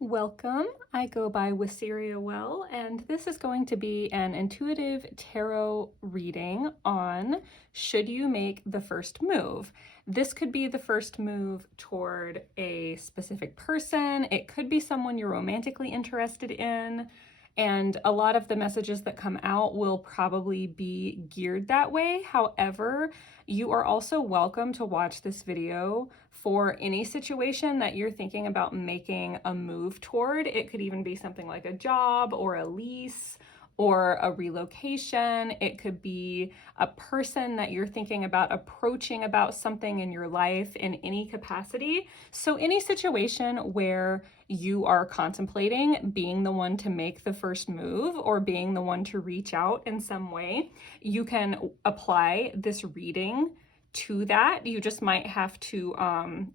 Welcome. I go by Wisteria Well, and this is going to be an intuitive tarot reading on should you make the first move. This could be the first move toward a specific person. It could be someone you're romantically interested in. And a lot of the messages that come out will probably be geared that way. However, you are also welcome to watch this video for any situation that you're thinking about making a move toward. It could even be something like a job or a lease or a relocation. It could be a person that you're thinking about approaching about something in your life in any capacity. So any situation where you are contemplating being the one to make the first move or being the one to reach out in some way, you can apply this reading to that. You just might have to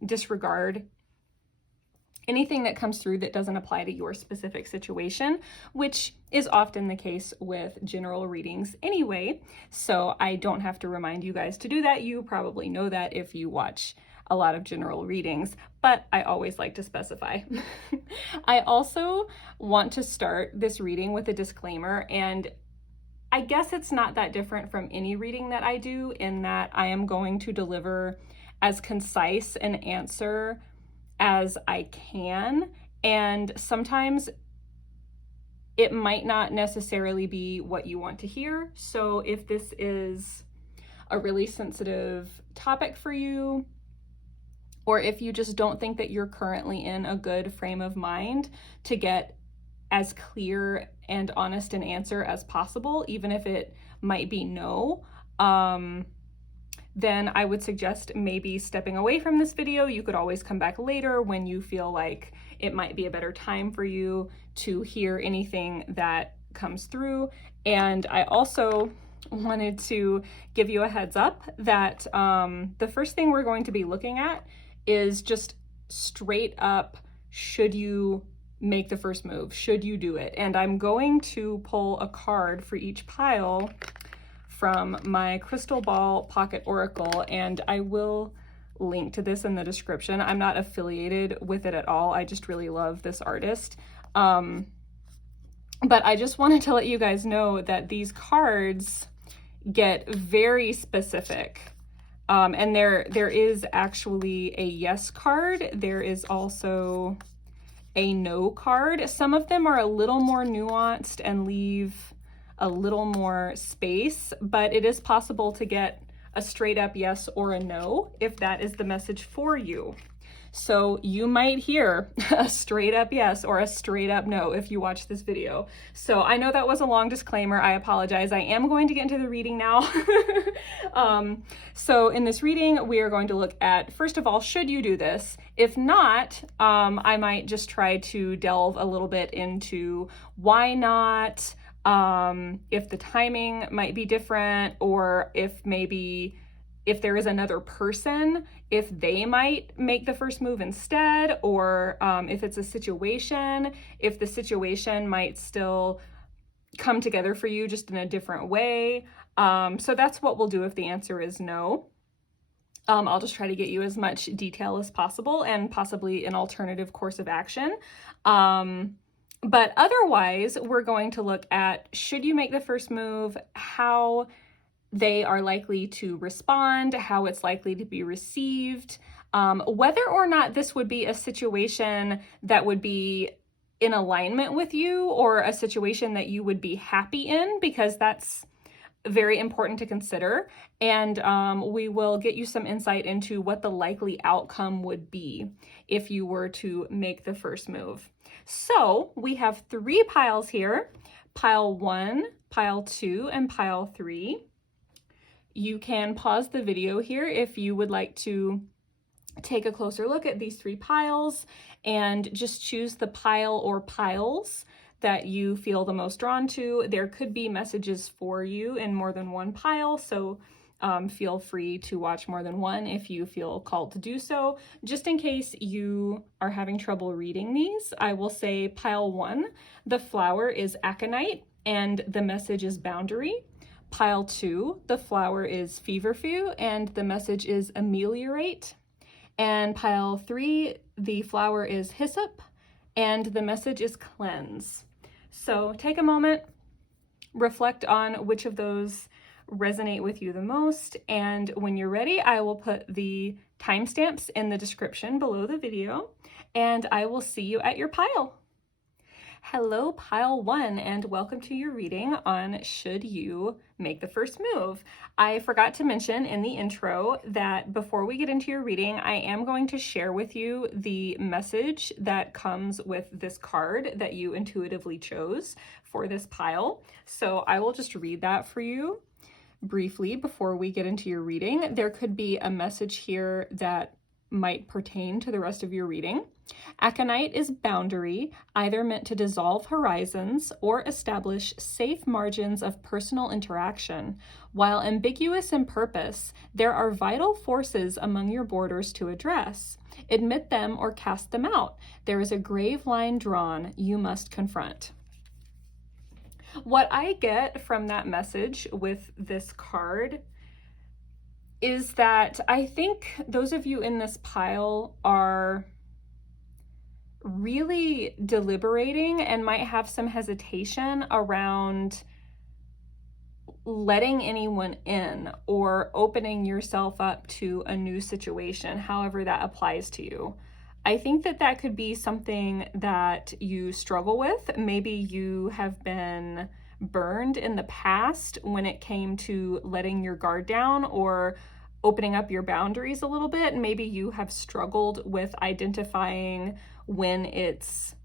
disregard anything that comes through that doesn't apply to your specific situation, which is often the case with general readings anyway. So I don't have to remind you guys to do that. You probably know that if you watch a lot of general readings, but I always like to specify. I also want to start this reading with a disclaimer, and I guess it's not that different from any reading that I do in that I am going to deliver as concise an answer as I can, and sometimes it might not necessarily be what you want to hear. So if this is a really sensitive topic for you, or if you just don't think that you're currently in a good frame of mind to get as clear and honest an answer as possible, even if it might be no, then I would suggest maybe stepping away from this video. You could always come back later when you feel like it might be a better time for you to hear anything that comes through. And I also wanted to give you a heads up that the first thing we're going to be looking at is just straight up, should you make the first move? Should you do it? And I'm going to pull a card for each pile from my Crystal Ball Pocket Oracle, and I will link to this in the description. I'm not affiliated with it at all. I just really love this artist. But I just wanted to let you guys know that these cards get very specific. And there is actually a yes card. There is also a no card. Some of them are a little more nuanced and leave a little more space, but it is possible to get a straight up yes or a no if that is the message for you. So you might hear a straight up yes or a straight up no if you watch this video. So I know that was a long disclaimer. I apologize. I am going to get into the reading now. So in this reading, we are going to look at, first of all, should you do this? If not, I might just try to delve a little bit into why not, if the timing might be different, or if maybe if there is another person, if they might make the first move instead, or if it's a situation, if the situation might still come together for you just in a different way. So that's what we'll do if the answer is no. I'll just try to get you as much detail as possible and possibly an alternative course of action. But otherwise, we're going to look at, should you make the first move, how they are likely to respond, how it's likely to be received, whether or not this would be a situation that would be in alignment with you or a situation that you would be happy in, because that's very important to consider. And we will get you some insight into what the likely outcome would be if you were to make the first move. So we have 3 piles here, pile 1, pile 2, and pile 3. You can pause the video here if you would like to take a closer look at these 3 piles and just choose the pile or piles that you feel the most drawn to. There could be messages for you in more than one pile, so feel free to watch more than one if you feel called to do so. Just in case you are having trouble reading these, I will say pile 1, the flower is aconite and the message is boundary. Pile 2, the flower is feverfew and the message is ameliorate. And pile 3, the flower is hyssop and the message is cleanse. So take a moment, reflect on which of those resonate with you the most, and when you're ready, I will put the timestamps in the description below the video, and I will see you at your pile. Hello, pile 1, and welcome to your reading on should you make the first move. I forgot to mention in the intro that before we get into your reading, I am going to share with you the message that comes with this card that you intuitively chose for this pile. So I will just read that for you briefly before we get into your reading. There could be a message here that might pertain to the rest of your reading. Aconite is boundary, either meant to dissolve horizons or establish safe margins of personal interaction. While ambiguous in purpose, there are vital forces among your borders to address. Admit them or cast them out. There is a grave line drawn you must confront. What I get from that message with this card is that I think those of you in this pile are really deliberating and might have some hesitation around letting anyone in or opening yourself up to a new situation, however that applies to you. I think that that could be something that you struggle with. Maybe you have been burned in the past when it came to letting your guard down or opening up your boundaries a little bit. Maybe you have struggled with identifying when it's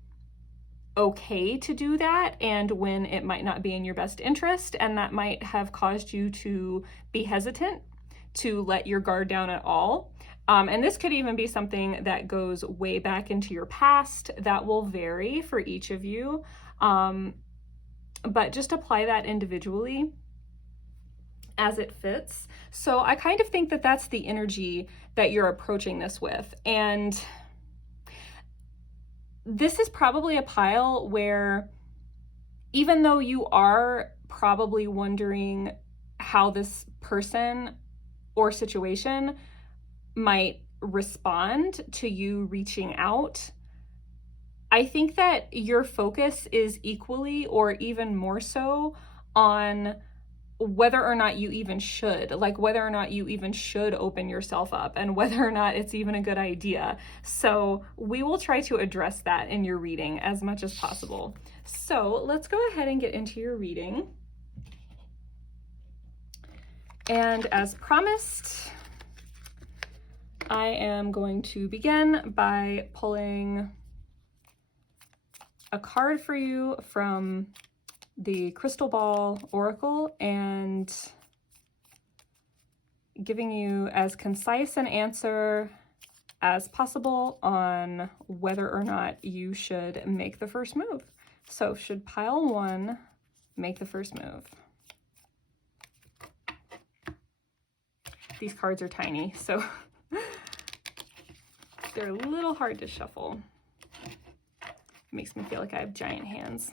okay to do that and when it might not be in your best interest, and that might have caused you to be hesitant to let your guard down at all. And this could even be something that goes way back into your past. That will vary for each of you, but just apply that individually as it fits. So I kind of think that that's the energy that you're approaching this with. And this is probably a pile where, even though you are probably wondering how this person or situation might respond to you reaching out, I think that your focus is equally or even more so on whether or not you even should, like whether or not you even should open yourself up and whether or not it's even a good idea. So we will try to address that in your reading as much as possible. So let's go ahead and get into your reading. And as promised, I am going to begin by pulling a card for you from the Crystal Ball Oracle and giving you as concise an answer as possible on whether or not you should make the first move. So should pile 1 make the first move? These cards are tiny, so they're a little hard to shuffle. It makes me feel like I have giant hands.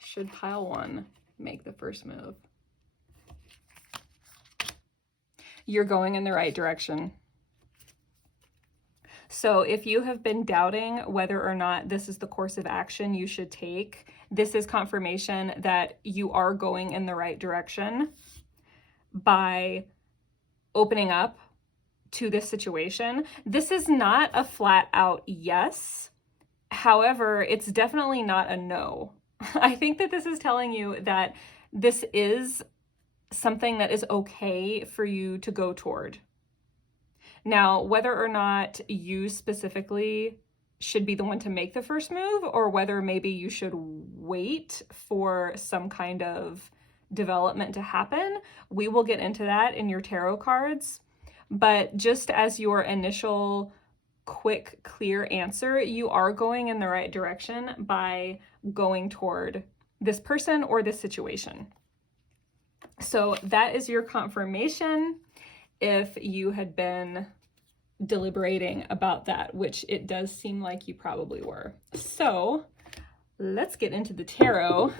Should pile 1 make the first move? You're going in the right direction. So if you have been doubting whether or not this is the course of action you should take, this is confirmation that you are going in the right direction by opening up to this situation. This is not a flat out yes. However, it's definitely not a no. I think that this is telling you that this is something that is okay for you to go toward. Now, whether or not you specifically should be the one to make the first move, or whether maybe you should wait for some kind of development to happen, we will get into that in your tarot cards. But just as your initial quick, clear answer, you are going in the right direction by going toward this person or this situation. So that is your confirmation if you had been deliberating about that, which it does seem like you probably were. So let's get into the tarot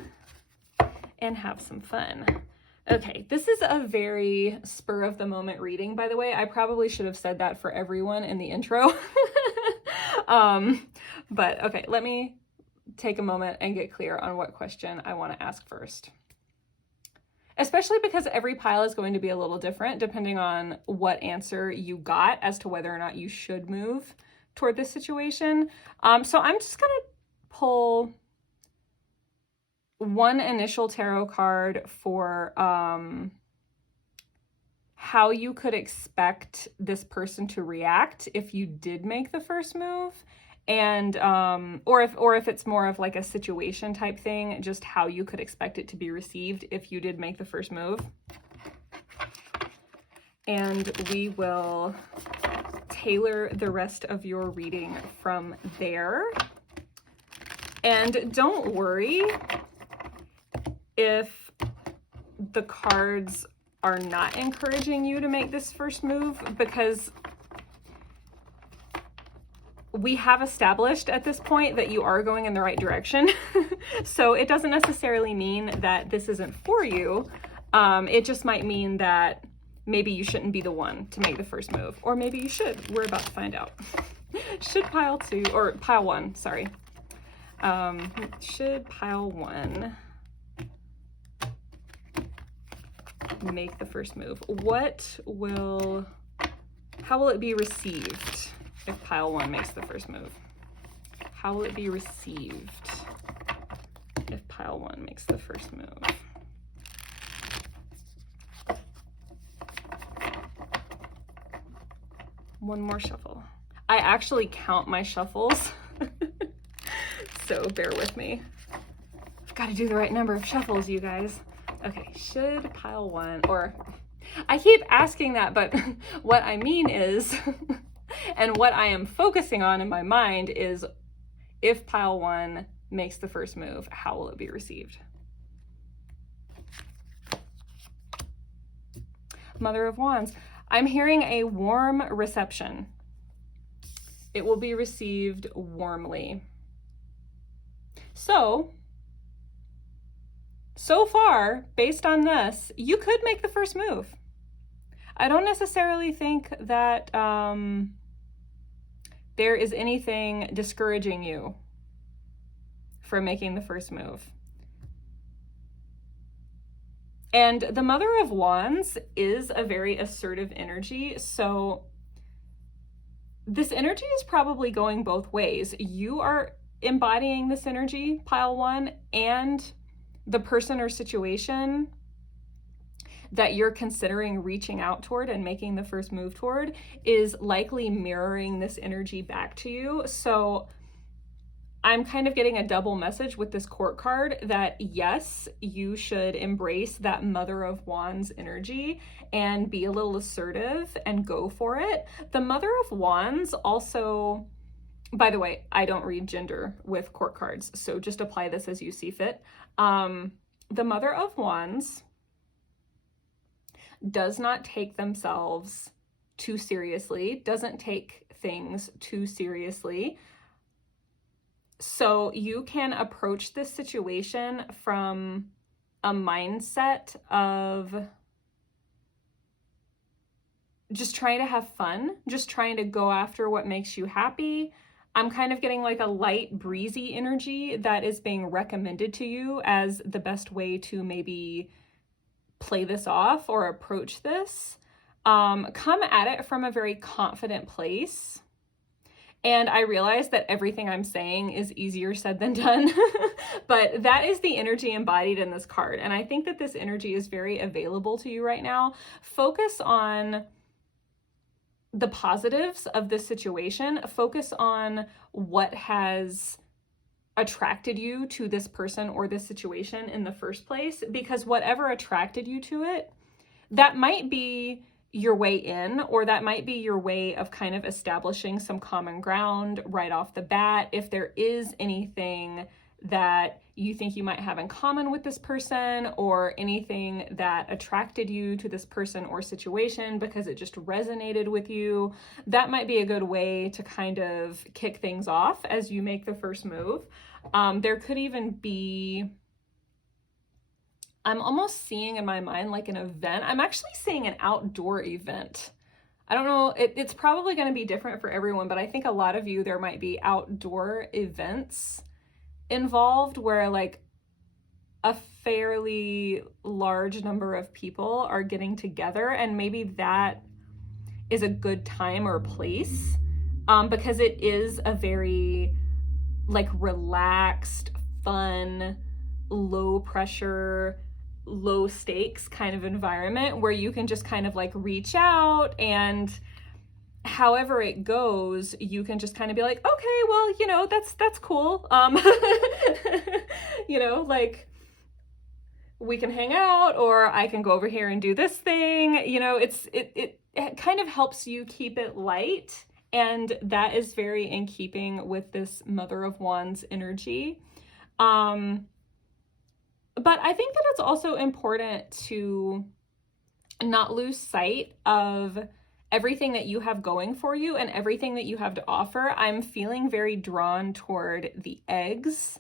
and have some fun. Okay, this is a very spur of the moment reading, by the way. I probably should have said that for everyone in the intro. But okay, let me take a moment and get clear on what question I want to ask first. Especially because every pile is going to be a little different depending on what answer you got as to whether or not you should move toward this situation. So I'm just going to pull one initial tarot card for how you could expect this person to react if you did make the first move, and or if it's more of like a situation type thing, just how you could expect it to be received if you did make the first move. And we will tailor the rest of your reading from there. And don't worry if the cards are not encouraging you to make this first move, because we have established at this point that you are going in the right direction. So it doesn't necessarily mean that this isn't for you. It just might mean that maybe you shouldn't be the one to make the first move, or maybe you should. We're about to find out. Should pile two, or pile one, sorry. Should pile one make the first move? How will it be received if pile one makes the first move? How will it be received if pile one makes the first move? One more shuffle. I actually count my shuffles, so bear with me. I've got to do the right number of shuffles, you guys. Okay, should pile one, or I keep asking that, but what I mean is, and what I am focusing on in my mind is, if pile one makes the first move, how will it be received? Mother of Wands. I'm hearing a warm reception. It will be received warmly. So far, based on this, you could make the first move. I don't necessarily think that there is anything discouraging you from making the first move. And the Mother of Wands is a very assertive energy, so this energy is probably going both ways. You are embodying this energy, pile one, and the person or situation that you're considering reaching out toward and making the first move toward is likely mirroring this energy back to you. So I'm kind of getting a double message with this Court card that yes, you should embrace that Mother of Wands energy and be a little assertive and go for it. The Mother of Wands also, by the way, I don't read gender with Court cards, so just apply this as you see fit. The Mother of Wands does not take themselves too seriously, doesn't take things too seriously. So you can approach this situation from a mindset of just trying to have fun, just trying to go after what makes you happy. I'm kind of getting like a light, breezy energy that is being recommended to you as the best way to maybe play this off or approach this. Come at it from a very confident place. And I realize that everything I'm saying is easier said than done, but that is the energy embodied in this card. And I think that this energy is very available to you right now. Focus on the positives of this situation. Focus on what has attracted you to this person or this situation in the first place, because whatever attracted you to it, that might be your way in, or that might be your way of kind of establishing some common ground right off the bat. If there is anything that you think you might have in common with this person, or anything that attracted you to this person or situation because it just resonated with you, that might be a good way to kind of kick things off as you make the first move. There could even be I'm almost seeing in my mind like an event. I'm actually seeing an outdoor event. I don't know, it's probably going to be different for everyone, but I think a lot of you, there might be outdoor events involved where like a fairly large number of people are getting together, and maybe that is a good time or place, because it is a very like relaxed, fun, low pressure, low stakes kind of environment where you can just kind of like reach out, and however it goes, you can just kind of be like, okay, well, you know, that's cool. You know, like we can hang out, or I can go over here and do this thing. You know, it kind of helps you keep it light, and that is very in keeping with this Mother of Wands energy. But I think that it's also important to not lose sight of everything that you have going for you and everything that you have to offer. I'm feeling very drawn toward the eggs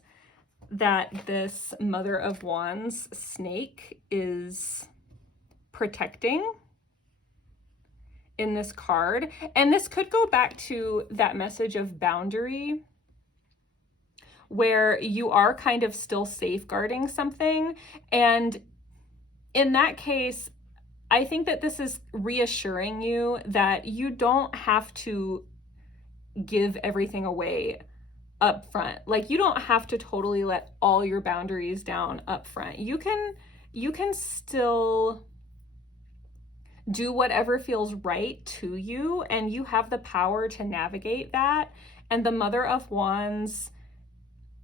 that this Mother of Wands snake is protecting in this card. And this could go back to that message of boundary, where you are kind of still safeguarding something. And in that case, I think that this is reassuring you that you don't have to give everything away up front. Like, you don't have to totally let all your boundaries down up front. You can still do whatever feels right to you, and you have the power to navigate that. And the Mother of Wands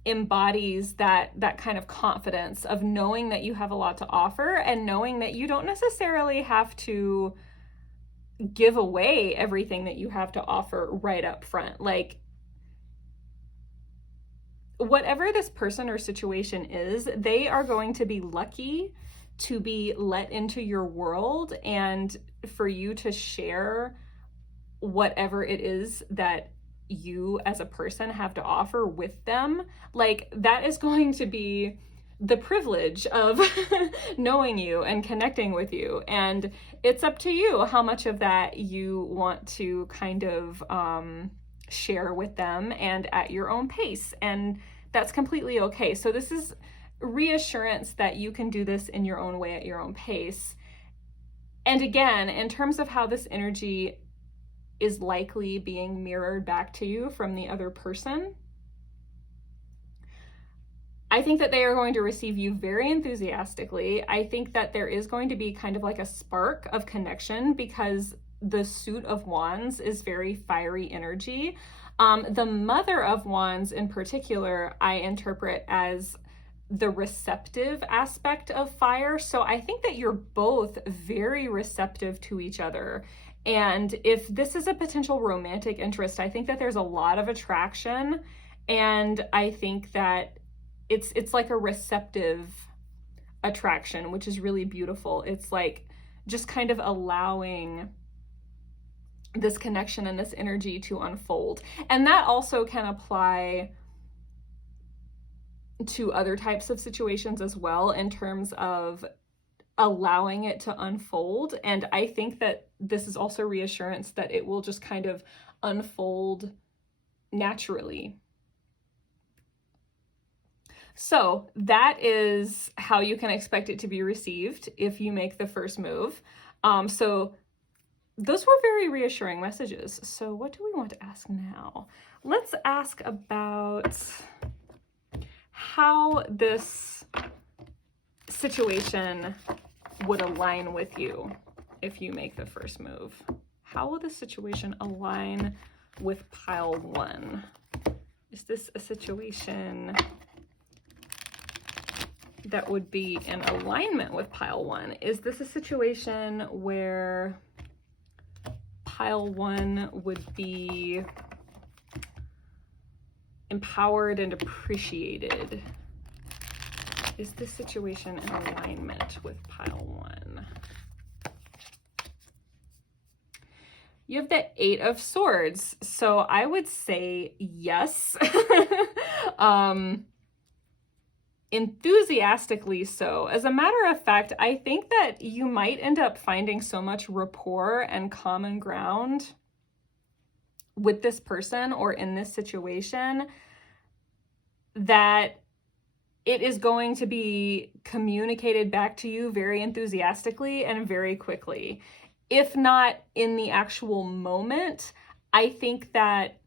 embodies that kind of confidence of knowing that you have a lot to offer, and knowing that you don't necessarily have to give away everything that you have to offer right up front. Like, whatever this person or situation is, they are going to be lucky to be let into your world, and for you to share whatever it is that you as a person have to offer with them. Like, that is going to be the privilege of knowing you and connecting with you. And it's up to you how much of that you want to kind of share with them, and at your own pace. And that's completely okay. So this is reassurance that you can do this in your own way at your own pace. And again, in terms of how this energy is likely being mirrored back to you from the other person, I think that they are going to receive you very enthusiastically. I think that there is going to be kind of like a spark of connection, because the Suit of Wands is very fiery energy. The Mother of Wands in particular, I interpret as the receptive aspect of fire. So I think that you're both very receptive to each other. And if this is a potential romantic interest, I think that there's a lot of attraction. And I think that it's like a receptive attraction, which is really beautiful. It's like just kind of allowing this connection and this energy to unfold. And that also can apply to other types of situations as well, in terms of allowing it to unfold. And I think that this is also reassurance that it will just kind of unfold naturally. So that is how you can expect it to be received if you make the first move. So those were very reassuring messages. So what do we want to ask now? Let's ask about how this situation would align with you if you make the first move. How will the situation align with pile one? Is this a situation that would be in alignment with pile one? Is this a situation where pile one would be empowered and appreciated? Is this situation in alignment with pile one? You have the 8 of Swords. So I would say yes. enthusiastically so. As a matter of fact, I think that you might end up finding so much rapport and common ground with this person or in this situation that it is going to be communicated back to you very enthusiastically and very quickly. If not in the actual moment, I think that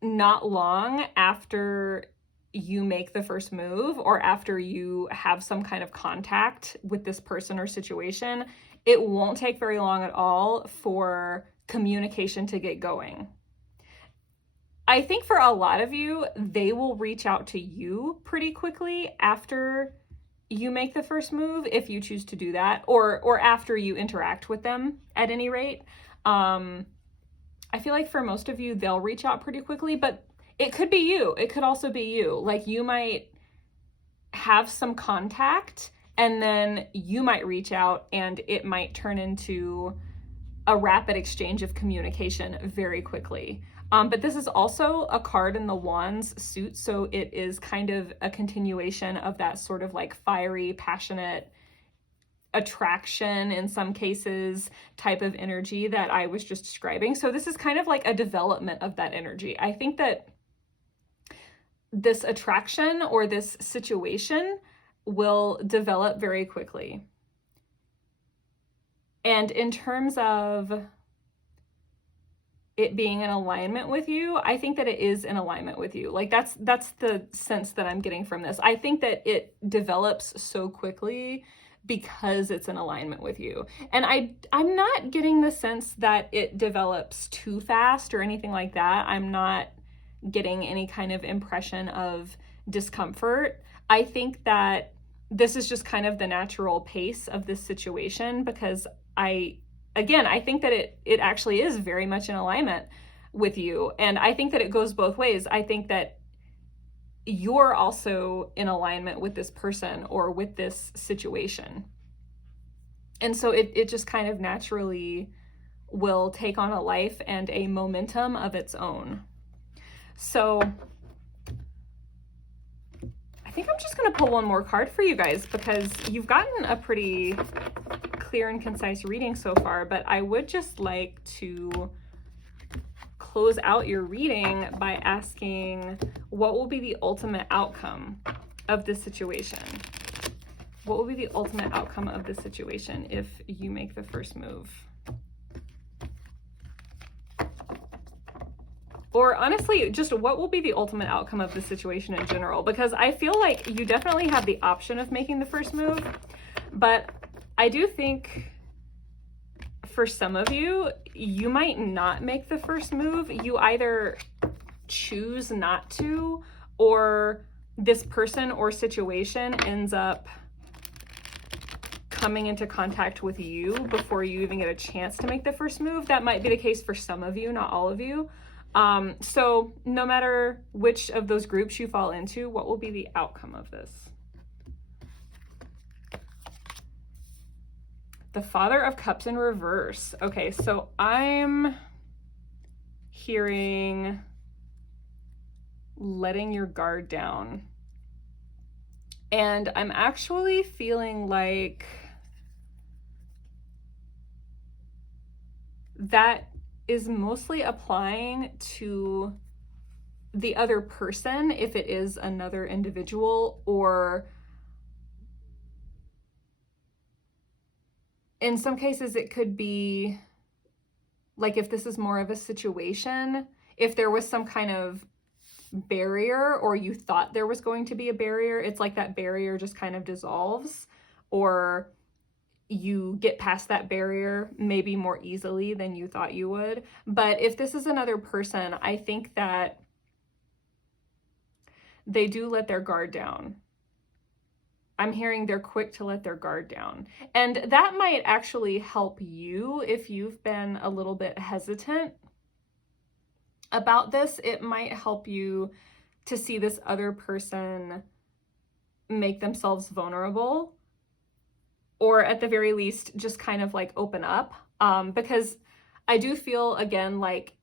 not long after you make the first move or after you have some kind of contact with this person or situation, it won't take very long at all for communication to get going. I think for a lot of you, they will reach out to you pretty quickly after you make the first move, if you choose to do that, or after you interact with them at any rate. I feel like for most of you, they'll reach out pretty quickly, but it could be you. It could also be you. Like, you might have some contact and then you might reach out and it might turn into a rapid exchange of communication very quickly. But this is also a card in the Wands suit, so it is kind of a continuation of that sort of like fiery, passionate attraction in some cases type of energy that I was just describing. So this is kind of like a development of that energy. I think that this attraction or this situation will develop very quickly. And in terms of it being in alignment with you, I think that it is in alignment with you. Like, that's the sense that I'm getting from this. I think that it develops so quickly because it's in alignment with you. And I'm not getting the sense that it develops too fast or anything like that. I'm not getting any kind of impression of discomfort. I think that this is just kind of the natural pace of this situation, because I think that it actually is very much in alignment with you. And I think that it goes both ways. I think that you're also in alignment with this person or with this situation. And so it just kind of naturally will take on a life and a momentum of its own. So I think I'm just going to pull one more card for you guys, because you've gotten a pretty clear and concise reading so far, but I would just like to close out your reading by asking, what will be the ultimate outcome of this situation? What will be the ultimate outcome of this situation if you make the first move? Or honestly, just what will be the ultimate outcome of the situation in general? Because I feel like you definitely have the option of making the first move, but I do think for some of you, you might not make the first move. You either choose not to, or this person or situation ends up coming into contact with you before you even get a chance to make the first move. That might be the case for some of you, not all of you. So no matter which of those groups you fall into, what will be the outcome of this? The Father of Cups in reverse. Okay, so I'm hearing letting your guard down. And I'm actually feeling like that is mostly applying to the other person, if it is another individual, or in some cases it could be like, if this is more of a situation, if there was some kind of barrier, or you thought there was going to be a barrier, it's like that barrier just kind of dissolves, or you get past that barrier maybe more easily than you thought you would. But if this is another person, I think that they do let their guard down. I'm hearing they're quick to let their guard down. And that might actually help you if you've been a little bit hesitant about this. It might help you to see this other person make themselves vulnerable, or at the very least, just kind of like open up. Because I do feel, again, like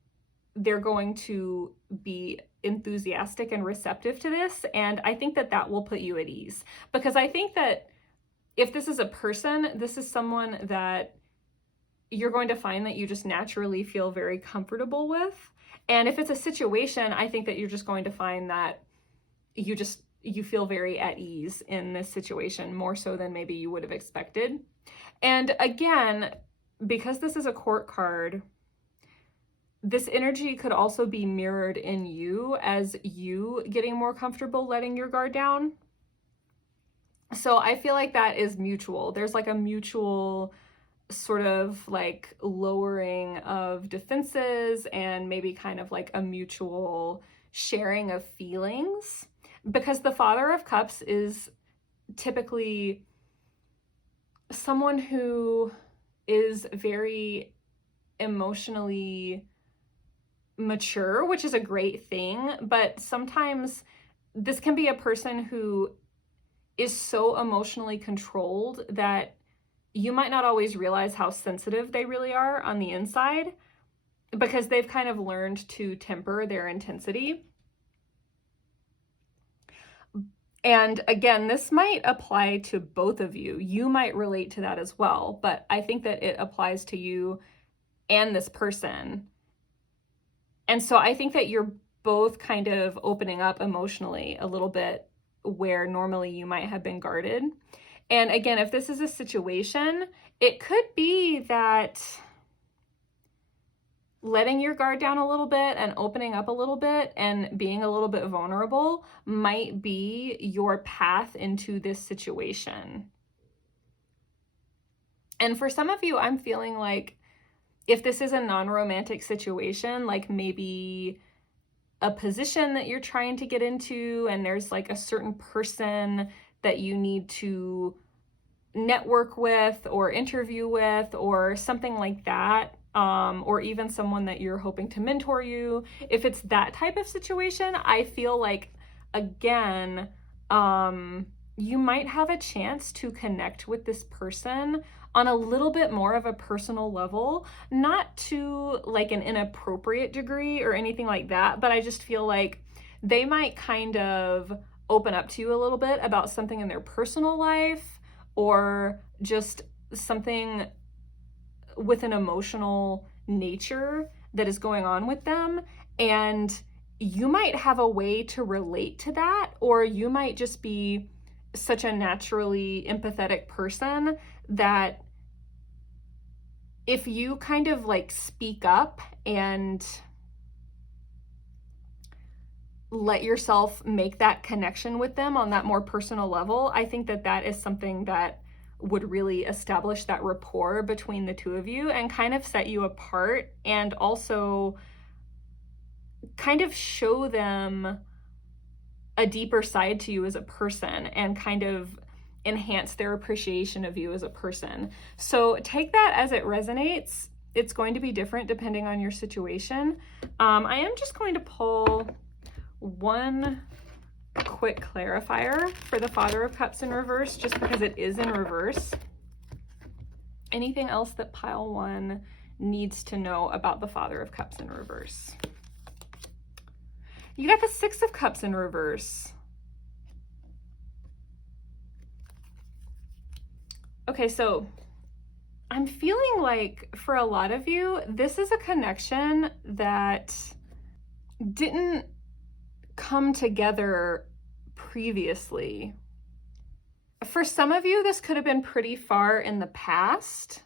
they're going to be enthusiastic and receptive to this. And I think that that will put you at ease, because I think that if this is a person, this is someone that you're going to find that you just naturally feel very comfortable with. And if it's a situation, I think that you're just going to find that you feel very at ease in this situation, more so than maybe you would have expected. And again, because this is a court card, this energy could also be mirrored in you as you getting more comfortable letting your guard down. So I feel like that is mutual. There's like a mutual sort of like lowering of defenses and maybe kind of like a mutual sharing of feelings, because the Father of Cups is typically someone who is very emotionally mature, which is a great thing, but sometimes this can be a person who is so emotionally controlled that you might not always realize how sensitive they really are on the inside, because they've kind of learned to temper their intensity. And again, this might apply to both of you. You might relate to that as well, but I think that it applies to you and this person. And so I think that you're both kind of opening up emotionally a little bit where normally you might have been guarded. And again, if this is a situation, it could be that letting your guard down a little bit and opening up a little bit and being a little bit vulnerable might be your path into this situation. And for some of you, I'm feeling like if this is a non-romantic situation, like maybe a position that you're trying to get into and there's like a certain person that you need to network with or interview with or something like that, or even someone that you're hoping to mentor you. If it's that type of situation, I feel like, again, you might have a chance to connect with this person on a little bit more of a personal level, not to like an inappropriate degree or anything like that, but I just feel like they might kind of open up to you a little bit about something in their personal life, or just something with an emotional nature that is going on with them. And you might have a way to relate to that, or you might just be such a naturally empathetic person that if you kind of like speak up and let yourself make that connection with them on that more personal level, I think that that is something that would really establish that rapport between the two of you and kind of set you apart, and also kind of show them a deeper side to you as a person and kind of enhance their appreciation of you as a person. So take that as it resonates. It's going to be different depending on your situation. I am just going to pull one quick clarifier for the Father of Cups in reverse, just because it is in reverse. Anything else that pile one needs to know about the Father of Cups in reverse? You got the Six of Cups in reverse. Okay, so I'm feeling like for a lot of you, this is a connection that didn't come together previously. For some of you, this could have been pretty far in the past,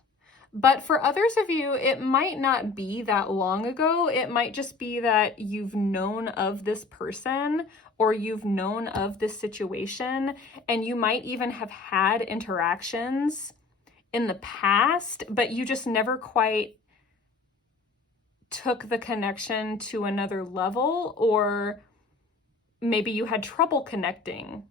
but for others of you, it might not be that long ago. It might just be that you've known of this person or you've known of this situation, and you might even have had interactions in the past, but you just never quite took the connection to another level, or maybe you had trouble connecting.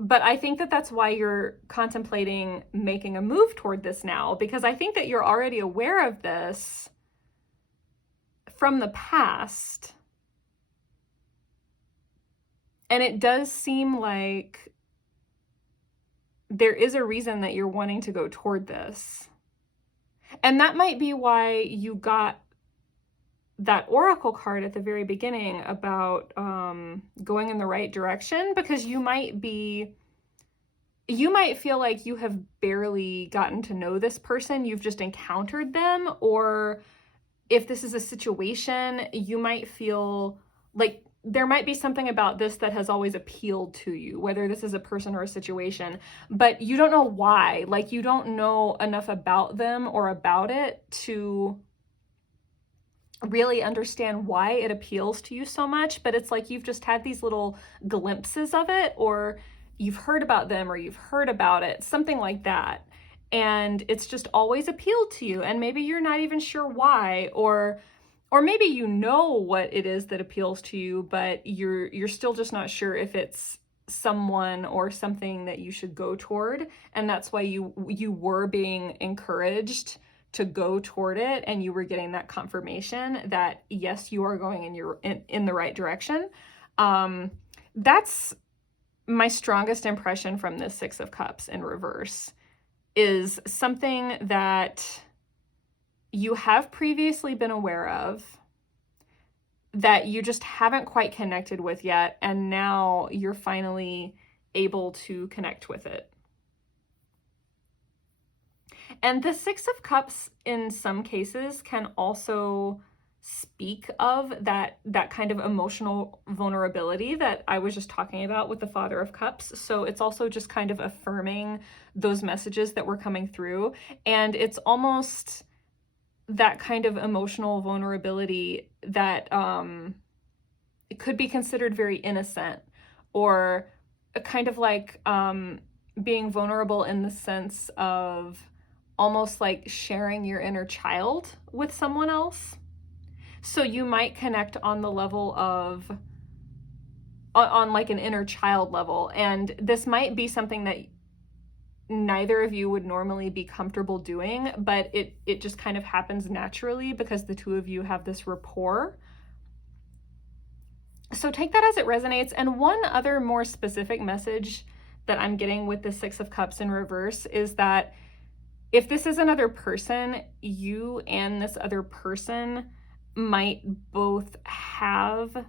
But I think that that's why you're contemplating making a move toward this now, because I think that you're already aware of this from the past. And it does seem like there is a reason that you're wanting to go toward this. And that might be why you got that oracle card at the very beginning about going in the right direction, because you might feel like you have barely gotten to know this person, you've just encountered them, or if this is a situation, you might feel like there might be something about this that has always appealed to you, whether this is a person or a situation, but you don't know why. Like, you don't know enough about them or about it to really understand why it appeals to you so much, but it's like you've just had these little glimpses of it, or you've heard about them, or you've heard about it, something like that. And it's just always appealed to you, and maybe you're not even sure why, or maybe you know what it is that appeals to you, but you're still just not sure if it's someone or something that you should go toward, and that's why you were being encouraged to go toward it, and you were getting that confirmation that yes, you are going in the right direction. That's my strongest impression from this Six of Cups in reverse, is something that you have previously been aware of, that you just haven't quite connected with yet, and now you're finally able to connect with it. And the Six of Cups in some cases can also speak of that kind of emotional vulnerability that I was just talking about with the Father of Cups. So it's also just kind of affirming those messages that were coming through. And it's almost that kind of emotional vulnerability that it could be considered very innocent, or a kind of like being vulnerable in the sense of almost like sharing your inner child with someone else. So you might connect on the level of, on like an inner child level. And this might be something that neither of you would normally be comfortable doing, but it just kind of happens naturally because the two of you have this rapport. So take that as it resonates. And one other more specific message that I'm getting with the Six of Cups in reverse is that if this is another person, you and this other person might both have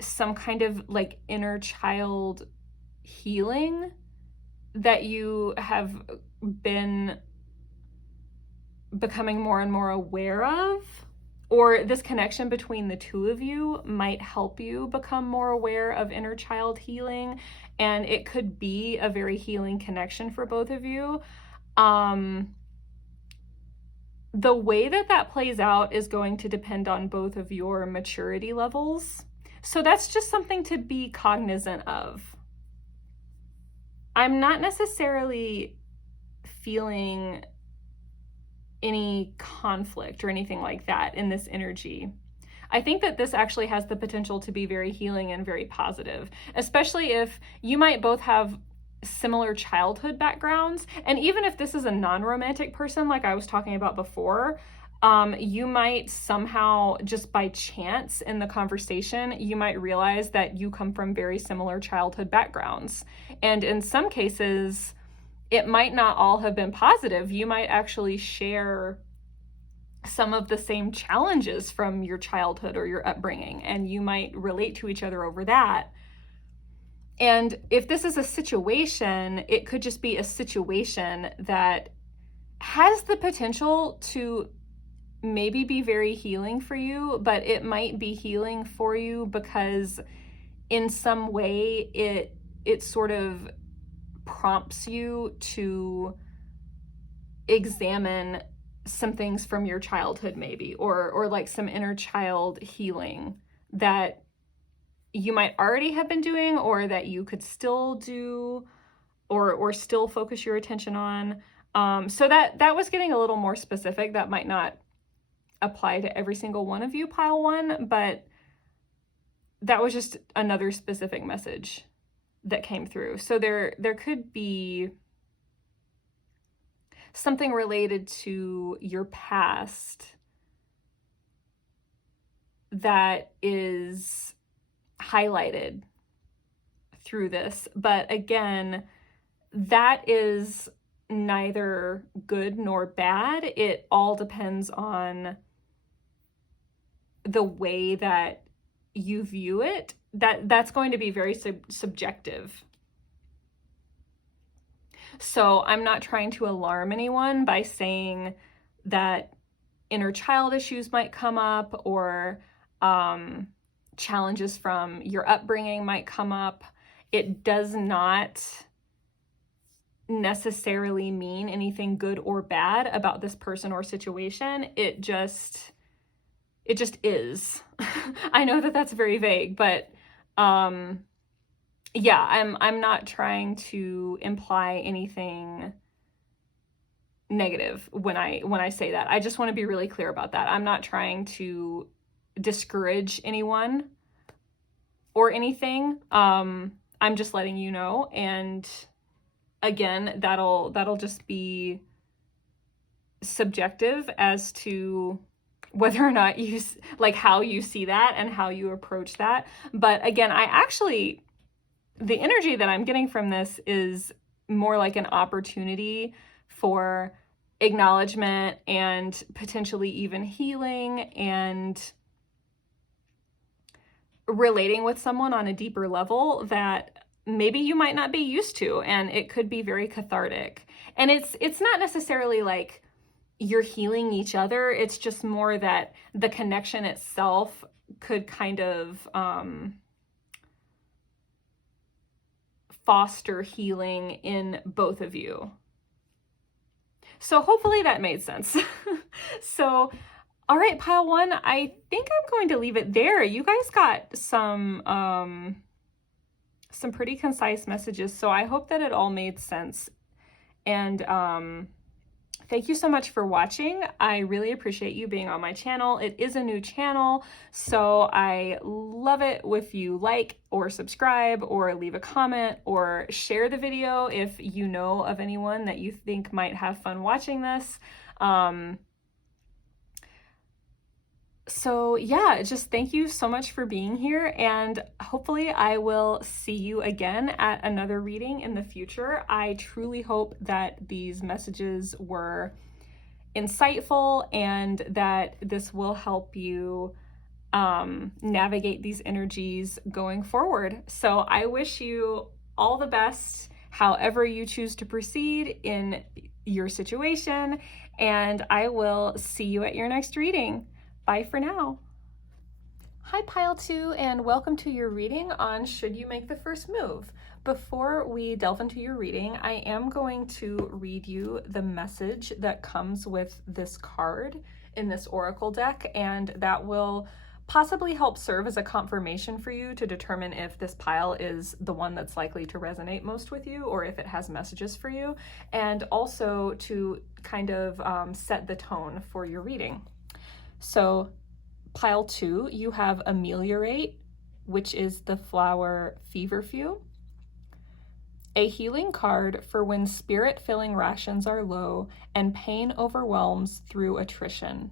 some kind of like inner child healing that you have been becoming more and more aware of, or this connection between the two of you might help you become more aware of inner child healing, and it could be a very healing connection for both of you. The way that plays out is going to depend on both of your maturity levels. So that's just something to be cognizant of. I'm not necessarily feeling any conflict or anything like that in this energy. I think that this actually has the potential to be very healing and very positive, especially if you might both have similar childhood backgrounds. And even if this is a non-romantic person, like I was talking about before, you might somehow, just by chance in the conversation, you might realize that you come from very similar childhood backgrounds. And in some cases, it might not all have been positive. You might actually share some of the same challenges from your childhood or your upbringing, and you might relate to each other over that. And if this is a situation, it could just be a situation that has the potential to maybe be very healing for you, but it might be healing for you because in some way it sort of prompts you to examine some things from your childhood maybe, or like some inner child healing that you might already have been doing, or that you could still do, or still focus your attention on. So that was getting a little more specific. That might not apply to every single one of you, pile one, but that was just another specific message that came through. So there could be something related to your past that is highlighted through this. But again, that is neither good nor bad. It all depends on the way that you view it, that's going to be very subjective. So I'm not trying to alarm anyone by saying that inner child issues might come up, or challenges from your upbringing might come up. It does not necessarily mean anything good or bad about this person or situation. It just is. I know that that's very vague, but yeah, I'm not trying to imply anything negative when I say that. I just want to be really clear about that. I'm not trying to discourage anyone or anything. I'm just letting you know, and again, that'll just be subjective as to whether or not you like how you see that and how you approach that. But again, the energy that I'm getting from this is more like an opportunity for acknowledgement and potentially even healing and relating with someone on a deeper level that maybe you might not be used to, and it could be very cathartic. And it's not necessarily like you're healing each other. It's just more that the connection itself could kind of foster healing in both of you. So hopefully that made sense. So, all right, pile one, I think I'm going to leave it there. You guys got some pretty concise messages, so I hope that it all made sense. And thank you so much for watching. I really appreciate you being on my channel. It is a new channel, so I love it if you like or subscribe or leave a comment or share the video if you know of anyone that you think might have fun watching this. So yeah, just thank you so much for being here, and hopefully I will see you again at another reading in the future. I truly hope that these messages were insightful and that this will help you navigate these energies going forward. So I wish you all the best, however you choose to proceed in your situation, and I will see you at your next reading. Bye for now. Hi Pile 2, and welcome to your reading on Should You Make the First Move? Before we delve into your reading, I am going to read you the message that comes with this card in this oracle deck, and that will possibly help serve as a confirmation for you to determine if this pile is the one that's likely to resonate most with you, or if it has messages for you, and also to kind of set the tone for your reading. So pile 2, you have Ameliorate, which is the flower Feverfew. A healing card for when spirit-filling rations are low and pain overwhelms through attrition.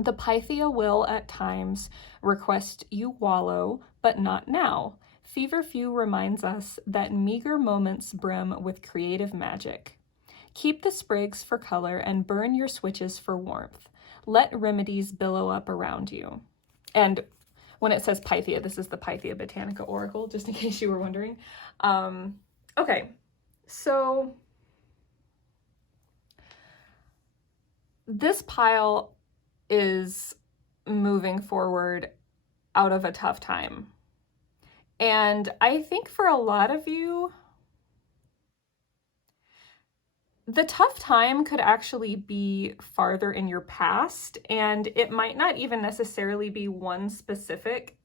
The Pythia will at times request you wallow, but not now. Feverfew reminds us that meager moments brim with creative magic. Keep the sprigs for color and burn your switches for warmth. Let remedies billow up around you. And when it says Pythia, this is the Pythia Botanica Oracle, just in case you were wondering. Okay, so this pile is moving forward out of a tough time. And I think for a lot of you, the tough time could actually be farther in your past, and it might not even necessarily be one specific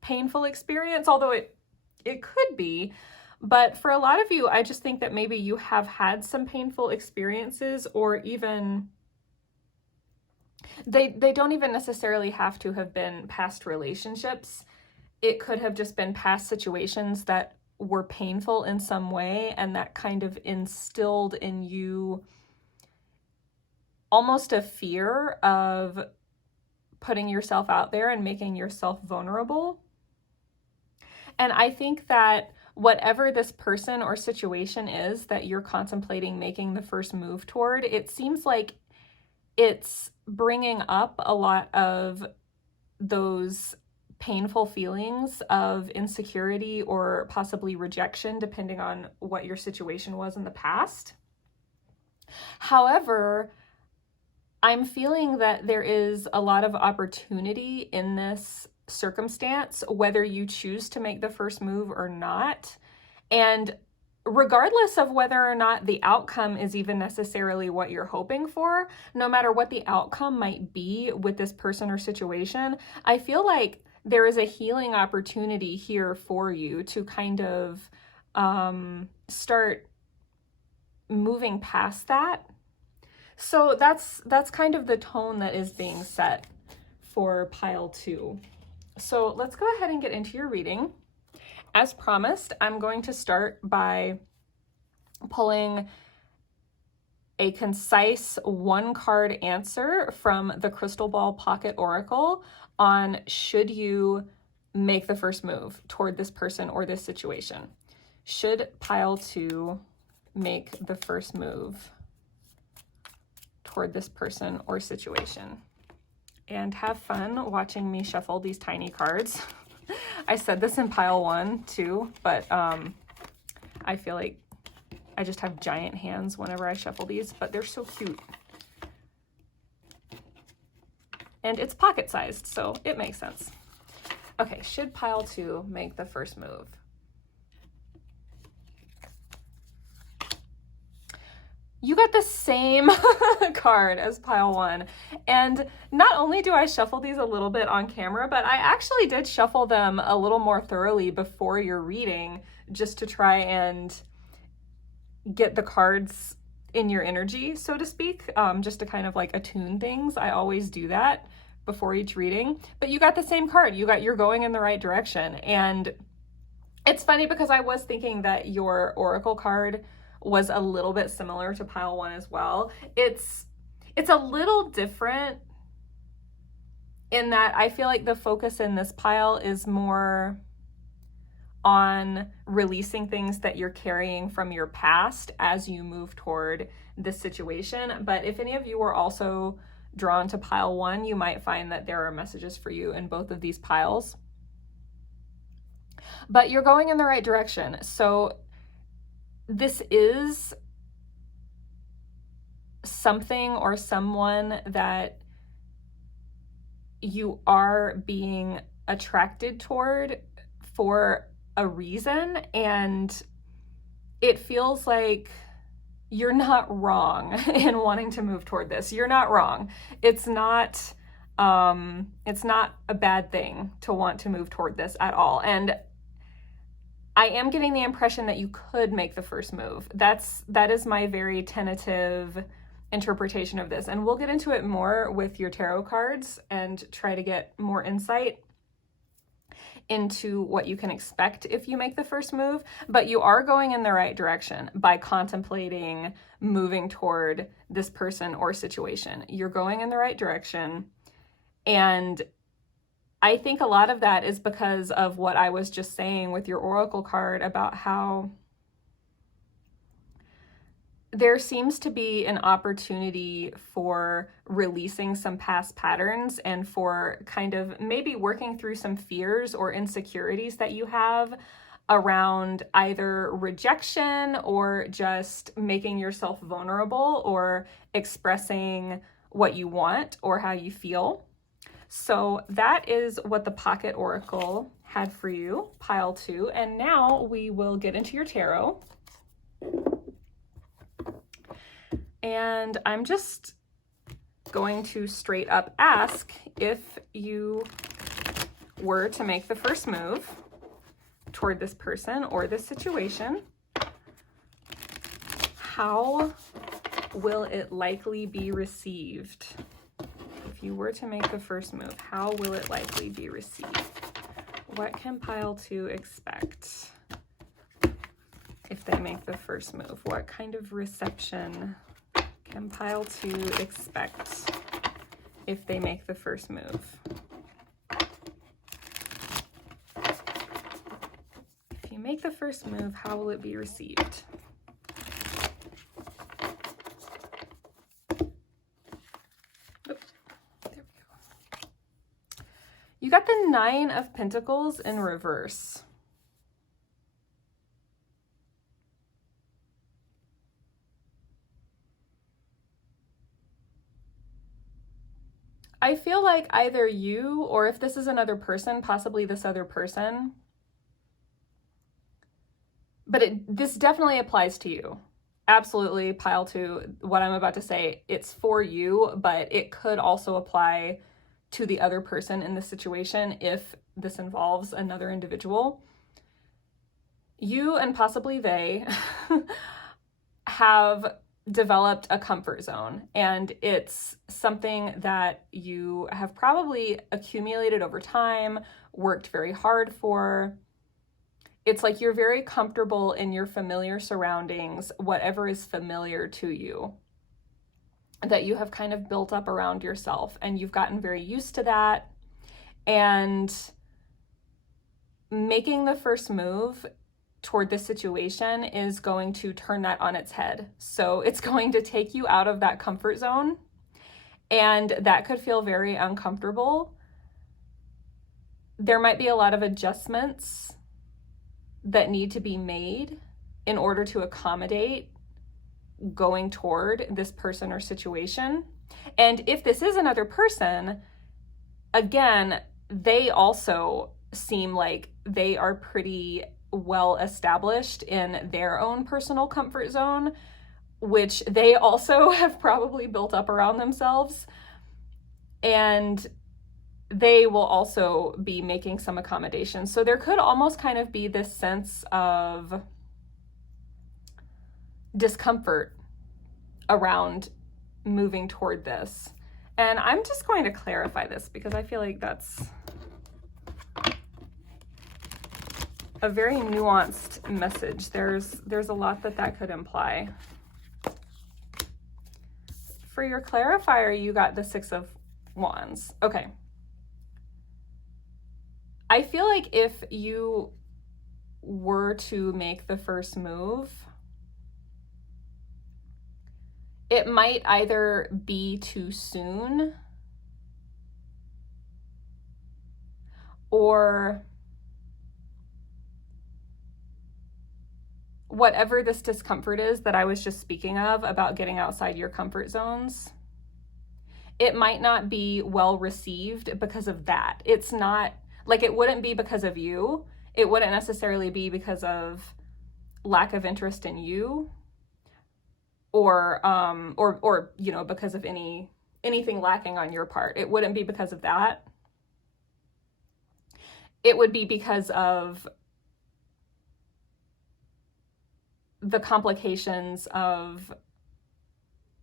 painful experience, although it could be. But for a lot of you, I just think that maybe you have had some painful experiences, or even they don't even necessarily have to have been past relationships. It could have just been past situations that were painful in some way, and that kind of instilled in you almost a fear of putting yourself out there and making yourself vulnerable. And I think that whatever this person or situation is that you're contemplating making the first move toward, it seems like it's bringing up a lot of those painful feelings of insecurity or possibly rejection, depending on what your situation was in the past. However, I'm feeling that there is a lot of opportunity in this circumstance, whether you choose to make the first move or not. And regardless of whether or not the outcome is even necessarily what you're hoping for, no matter what the outcome might be with this person or situation, I feel like there is a healing opportunity here for you to kind of start moving past that. So that's kind of the tone that is being set for pile 2. So let's go ahead and get into your reading. As promised, I'm going to start by pulling a concise 1-card answer from the Crystal Ball Pocket Oracle on should you make the first move toward this person or this situation. Should pile 2 make the first move toward this person or situation? And have fun watching me shuffle these tiny cards. I said this in pile 1 too, but I feel like I just have giant hands whenever I shuffle these, but they're so cute. And it's pocket sized, so it makes sense. Okay, should pile 2 make the first move? You got the same card as pile 1. And not only do I shuffle these a little bit on camera, but I actually did shuffle them a little more thoroughly before your reading, just to try and get the cards in your energy, so to speak, just to kind of like attune things. I always do that before each reading. But you got the same card. You're going in the right direction. And it's funny because I was thinking that your oracle card was a little bit similar to pile 1 as well. It's a little different in that I feel like the focus in this pile is more on releasing things that you're carrying from your past as you move toward this situation. But if any of you were also drawn to pile 1, you might find that there are messages for you in both of these piles. But you're going in the right direction. So this is something or someone that you are being attracted toward for a reason, and it feels like you're not wrong in wanting to move toward this. You're not wrong. It's not a bad thing to want to move toward this at all. And I am getting the impression that you could make the first move. That is my very tentative interpretation of this. And we'll get into it more with your tarot cards and try to get more insight into what you can expect if you make the first move. But you are going in the right direction by contemplating moving toward this person or situation. You're going in the right direction. And I think a lot of that is because of what I was just saying with your oracle card about how there seems to be an opportunity for releasing some past patterns and for kind of maybe working through some fears or insecurities that you have around either rejection or just making yourself vulnerable or expressing what you want or how you feel. So that is what the Pocket Oracle had for you, pile 2. And now we will get into your tarot. And I'm just going to straight up ask, if you were to make the first move toward this person or this situation, how will it likely be received? If you were to make the first move, how will it likely be received? What can pile 2 expect if they make the first move? What kind of reception can pile 2 expect if they make the first move? If you make the first move, how will it be received? Nine of Pentacles in reverse. I feel like either you, or if this is another person, possibly this other person, but this definitely applies to you. Absolutely, pile two, what I'm about to say, it's for you, but it could also apply to the other person in this situation if this involves another individual. You and possibly they have developed a comfort zone, and it's something that you have probably accumulated over time, worked very hard for. It's like you're very comfortable in your familiar surroundings, whatever is familiar to you, that you have kind of built up around yourself, and you've gotten very used to that. And making the first move toward this situation is going to turn that on its head. So it's going to take you out of that comfort zone, and that could feel very uncomfortable. There might be a lot of adjustments that need to be made in order to accommodate going toward this person or situation. And if this is another person, again, they also seem like they are pretty well established in their own personal comfort zone, which they also have probably built up around themselves. And they will also be making some accommodations. So there could almost kind of be this sense of discomfort around moving toward this. And I'm just going to clarify this because I feel like that's a very nuanced message. There's a lot that could imply. For your clarifier, you got the Six of Wands. Okay. I feel like if you were to make the first move, it might either be too soon or whatever this discomfort is that I was just speaking of about getting outside your comfort zones, it might not be well received because of that. It's not like, it wouldn't be because of you. It wouldn't necessarily be because of lack of interest in you, or you know, because of anything lacking on your part. It wouldn't be because of that. It would be because of the complications of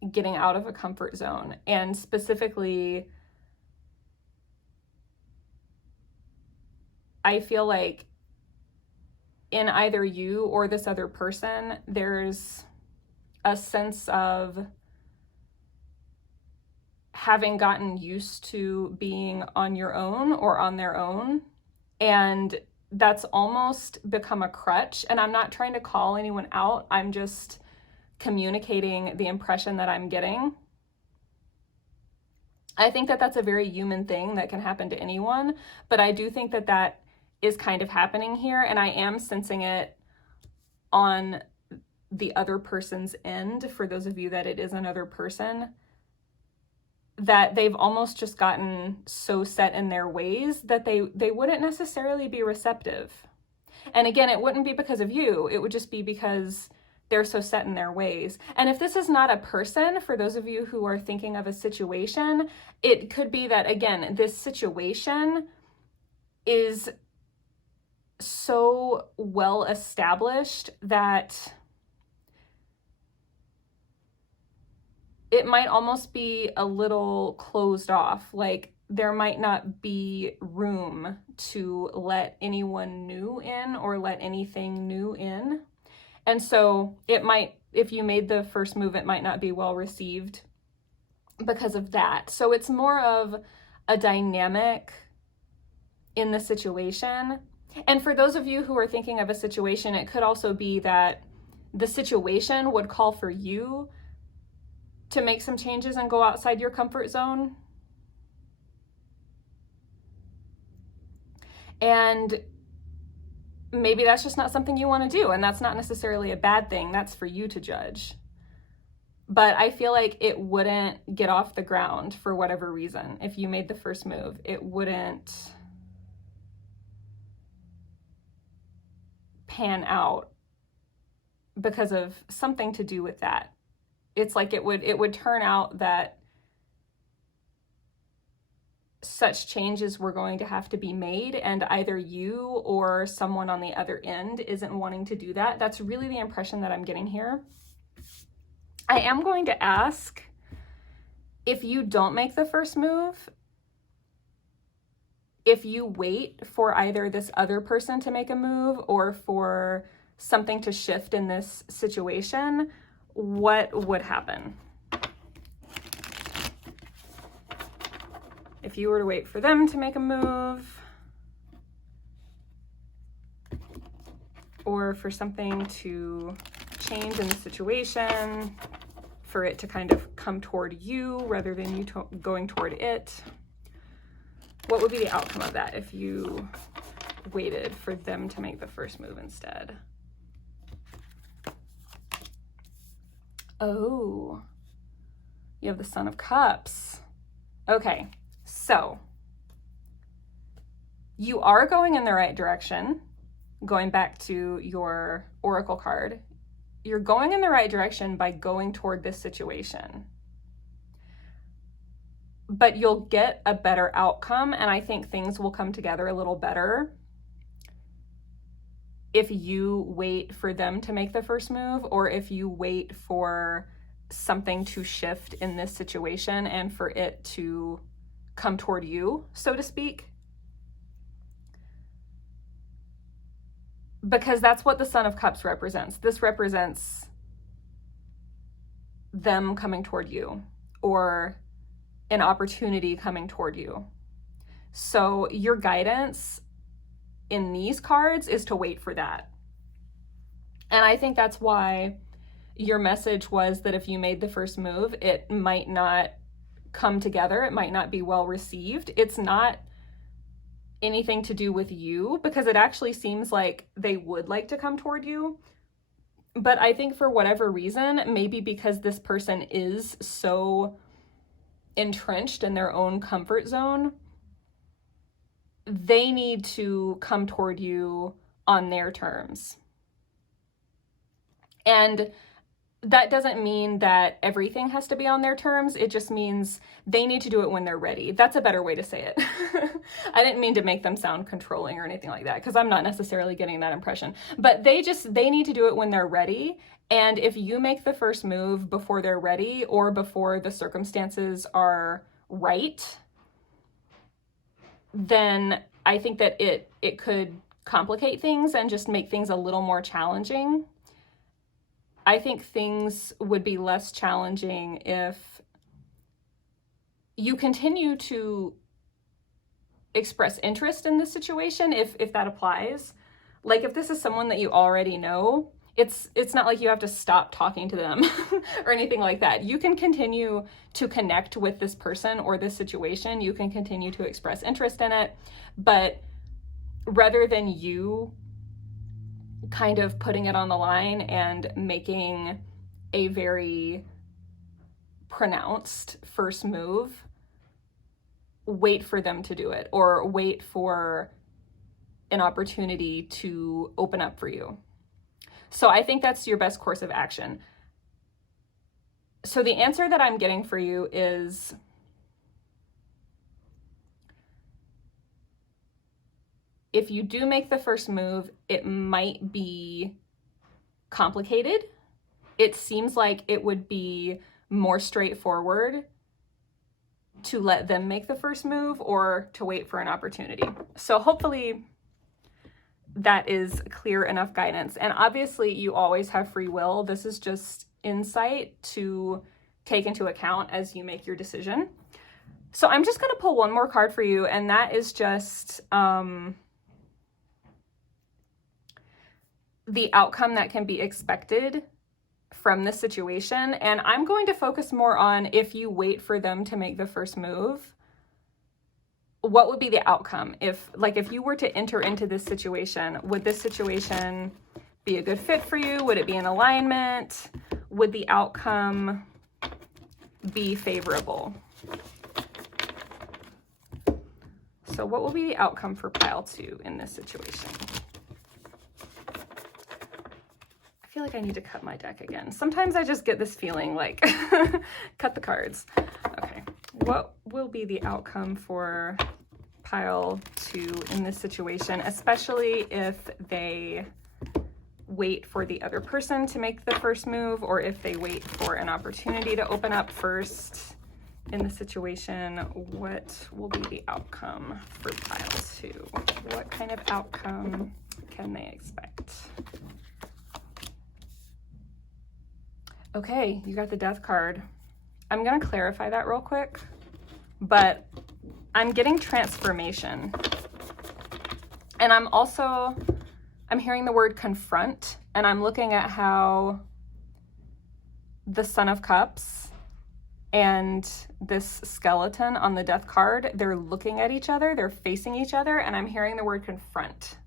getting out of a comfort zone. And specifically, I feel like in either you or this other person, there's a sense of having gotten used to being on your own or on their own, and that's almost become a crutch. And I'm not trying to call anyone out, I'm just communicating the impression that I'm getting. I think that that's a very human thing that can happen to anyone, but I do think that that is kind of happening here, and I am sensing it on the other person's end, for those of you that it is another person, that they've almost just gotten so set in their ways that they wouldn't necessarily be receptive. And again, it wouldn't be because of you, it would just be because they're so set in their ways. And if this is not a person, for those of you who are thinking of a situation, it could be that, again, this situation is so well established that it might almost be a little closed off. Like, there might not be room to let anyone new in or let anything new in. And so it might, if you made the first move, it might not be well received because of that. So it's more of a dynamic in the situation. And for those of you who are thinking of a situation, it could also be that the situation would call for you to make some changes and go outside your comfort zone. And maybe that's just not something you want to do, and that's not necessarily a bad thing. That's for you to judge. But I feel like it wouldn't get off the ground for whatever reason. If you made the first move, it wouldn't pan out because of something to do with that. It's like it would turn out that such changes were going to have to be made, and either you or someone on the other end isn't wanting to do that. That's really the impression that I'm getting here. I am going to ask, if you don't make the first move, if you wait for either this other person to make a move or for something to shift in this situation, what would happen? If you were to wait for them to make a move, or for something to change in the situation, for it to kind of come toward you rather than you going toward it, what would be the outcome of that if you waited for them to make the first move instead? Oh, you have the Son of Cups. Okay, so you are going in the right direction. Going back to your Oracle card, you're going in the right direction by going toward this situation. But you'll get a better outcome, and I think things will come together a little better if you wait for them to make the first move, or if you wait for something to shift in this situation and for it to come toward you, so to speak. Because that's what the Son of Cups represents. This represents them coming toward you, or an opportunity coming toward you. So your guidance in these cards is to wait for that. And I think that's why your message was that if you made the first move, it might not come together. It might not be well received. It's not anything to do with you, because it actually seems like they would like to come toward you. But I think for whatever reason, maybe because this person is so entrenched in their own comfort zone, they need to come toward you on their terms. And that doesn't mean that everything has to be on their terms. It just means they need to do it when they're ready. That's a better way to say it. I didn't mean to make them sound controlling or anything like that, because I'm not necessarily getting that impression. But they need to do it when they're ready. And if you make the first move before they're ready, or before the circumstances are right, then I think that it could complicate things and just make things a little more challenging. I think things would be less challenging if you continue to express interest in the situation, if that applies. Like, if this is someone that you already know, it's not like you have to stop talking to them or anything like that. You can continue to connect with this person or this situation. You can continue to express interest in it, but rather than you kind of putting it on the line and making a very pronounced first move, wait for them to do it, or wait for an opportunity to open up for you. So I think that's your best course of action. So the answer that I'm getting for you is if you do make the first move, it might be complicated. It seems like it would be more straightforward to let them make the first move or to wait for an opportunity. So hopefully that is clear enough guidance. And obviously you always have free will. This is just insight to take into account as you make your decision. So I'm just going to pull one more card for you, and that is just the outcome that can be expected from this situation. And I'm going to focus more on if you wait for them to make the first move, what would be the outcome? If you were to enter into this situation, would this situation be a good fit for you? Would it be in alignment? Would the outcome be favorable? So what will be the outcome for pile 2 in this situation? I feel like I need to cut my deck again. Sometimes I just get this feeling like, cut the cards. Okay, what will be the outcome for pile 2 in this situation, especially if they wait for the other person to make the first move, or if they wait for an opportunity to open up first in the situation? What will be the outcome for pile 2? What kind of outcome can they expect? Okay, you got the Death card. I'm going to clarify that real quick, but I'm getting transformation. And I'm hearing the word confront, and I'm looking at how the Son of Cups and this skeleton on the Death card, they're looking at each other, they're facing each other, and I'm hearing the word confront.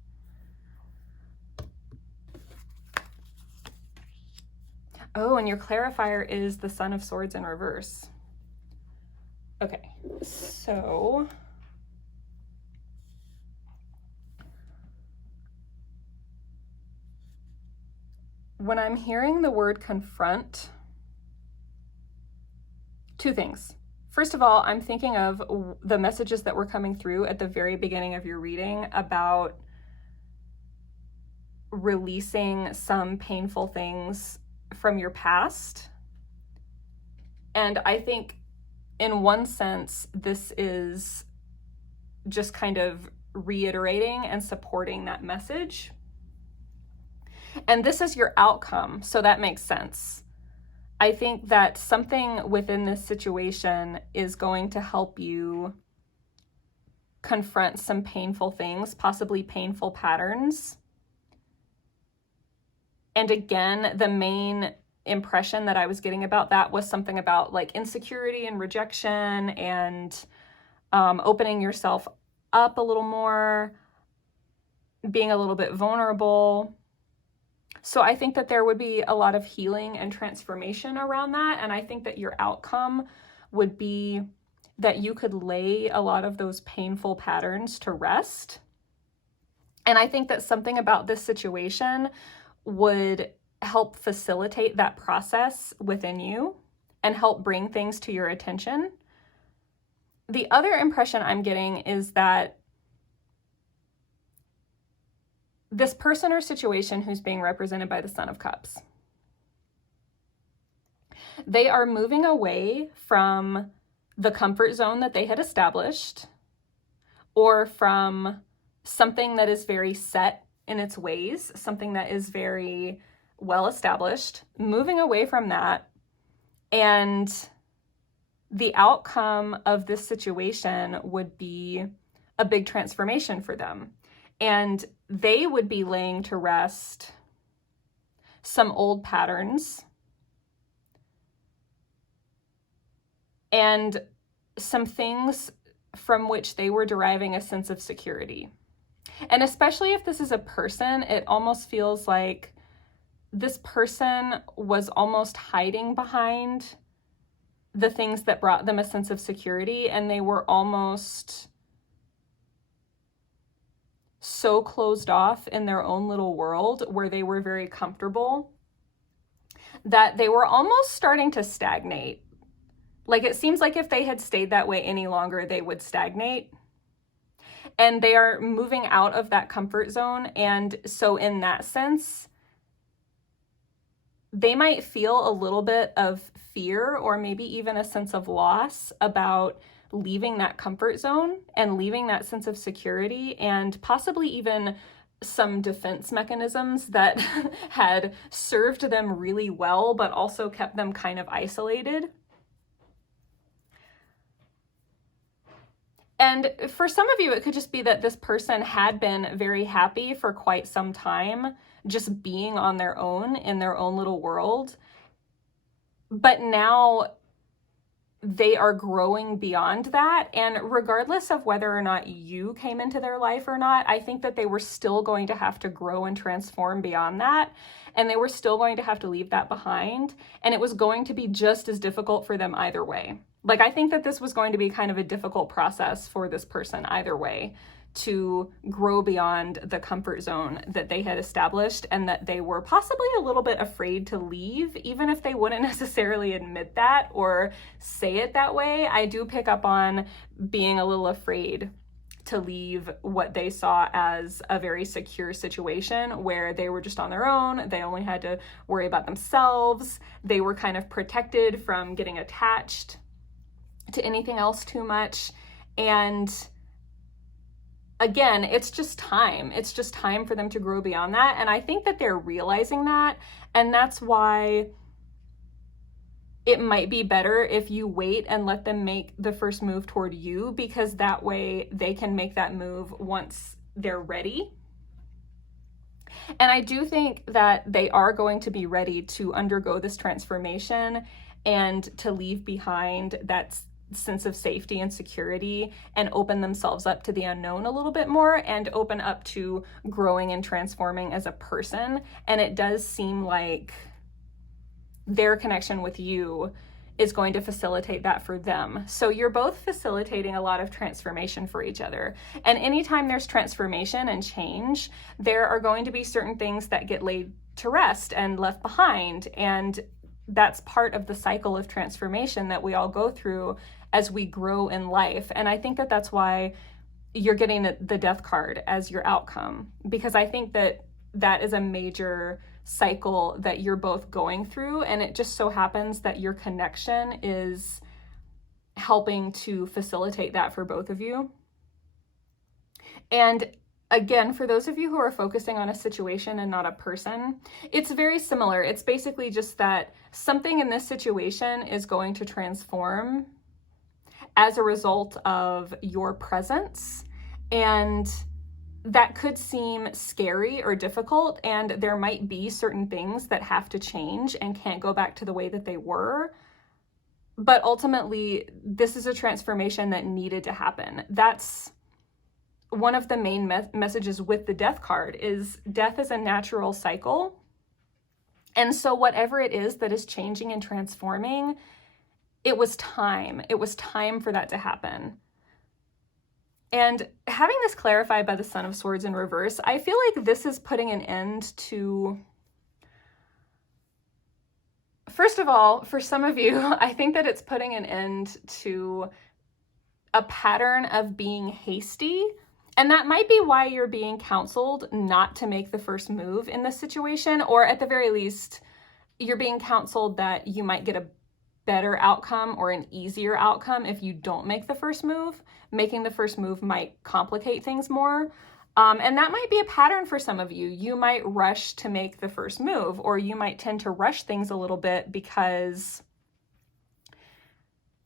Oh, and your clarifier is the Son of Swords in reverse. Okay, so when I'm hearing the word confront, two things. First of all, I'm thinking of the messages that were coming through at the very beginning of your reading about releasing some painful things from your past. And I think in one sense, this is just kind of reiterating and supporting that message. And this is your outcome, so that makes sense. I think that something within this situation is going to help you confront some painful things, possibly painful patterns. And again, the main impression that I was getting about that was something about like insecurity and rejection and opening yourself up a little more, being a little bit vulnerable. So I think that there would be a lot of healing and transformation around that. And I think that your outcome would be that you could lay a lot of those painful patterns to rest. And I think that something about this situation would help facilitate that process within you and help bring things to your attention. The other impression I'm getting is that this person or situation who's being represented by the Son of Cups, they are moving away from the comfort zone that they had established, or from something that is very set in its ways, something that is very well established, moving away from that. And the outcome of this situation would be a big transformation for them. And they would be laying to rest some old patterns and some things from which they were deriving a sense of security. And especially if this is a person, it almost feels like this person was almost hiding behind the things that brought them a sense of security, and they were almost so closed off in their own little world where they were very comfortable that they were almost starting to stagnate. Like, it seems like if they had stayed that way any longer, they would stagnate. And they are moving out of that comfort zone. And so in that sense, they might feel a little bit of fear or maybe even a sense of loss about leaving that comfort zone and leaving that sense of security, and possibly even some defense mechanisms that had served them really well, but also kept them kind of isolated. And for some of you, it could just be that this person had been very happy for quite some time, just being on their own in their own little world. But now they are growing beyond that. And regardless of whether or not you came into their life or not, I think that they were still going to have to grow and transform beyond that. And they were still going to have to leave that behind. And it was going to be just as difficult for them either way. Like, I think that this was going to be kind of a difficult process for this person either way, to grow beyond the comfort zone that they had established, and that they were possibly a little bit afraid to leave, even if they wouldn't necessarily admit that or say it that way. I do pick up on being a little afraid to leave what they saw as a very secure situation where they were just on their own. They only had to worry about themselves. They were kind of protected from getting attached to anything else too much. And again, it's just time. It's just time for them to grow beyond that. And I think that they're realizing that. And that's why it might be better if you wait and let them make the first move toward you, because that way they can make that move once they're ready. And I do think that they are going to be ready to undergo this transformation and to leave behind that sense of safety and security and open themselves up to the unknown a little bit more and open up to growing and transforming as a person. And it does seem like their connection with you is going to facilitate that for them. So you're both facilitating a lot of transformation for each other. And anytime there's transformation and change, there are going to be certain things that get laid to rest and left behind. And that's part of the cycle of transformation that we all go through as we grow in life. And I think that that's why you're getting the death card as your outcome, because I think that that is a major cycle that you're both going through. And it just so happens that your connection is helping to facilitate that for both of you. And again, for those of you who are focusing on a situation and not a person, it's very similar. It's basically just that something in this situation is going to transform as a result of your presence. And that could seem scary or difficult, and there might be certain things that have to change and can't go back to the way that they were. But ultimately, this is a transformation that needed to happen. That's one of the main messages with the death card, is death is a natural cycle. And so whatever it is that is changing and transforming, it was time. It was time for that to happen. And having this clarified by the Son of Swords in reverse, I feel like this is putting an end to, first of all, for some of you, I think that it's putting an end to a pattern of being hasty. And that might be why you're being counseled not to make the first move in this situation, or at the very least, you're being counseled that you might get a better outcome or an easier outcome if you don't make the first move. Making the first move might complicate things more. And that might be a pattern for some of you. You might rush to make the first move, or you might tend to rush things a little bit because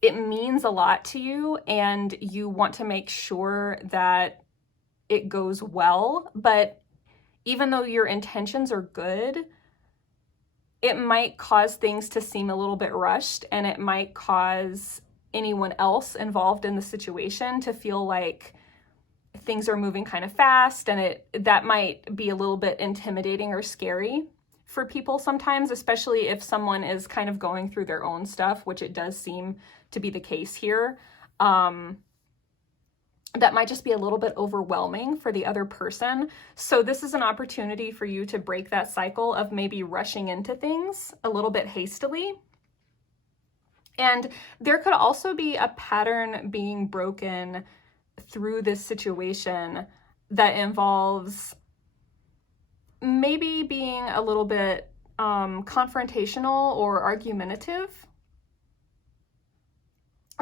it means a lot to you and you want to make sure that it goes well. But even though your intentions are good, it might cause things to seem a little bit rushed, and it might cause anyone else involved in the situation to feel like things are moving kind of fast, and that might be a little bit intimidating or scary for people sometimes, especially if someone is kind of going through their own stuff, which it does seem to be the case here. That might just be a little bit overwhelming for the other person. So this is an opportunity for you to break that cycle of maybe rushing into things a little bit hastily. And there could also be a pattern being broken through this situation that involves maybe being a little bit confrontational or argumentative.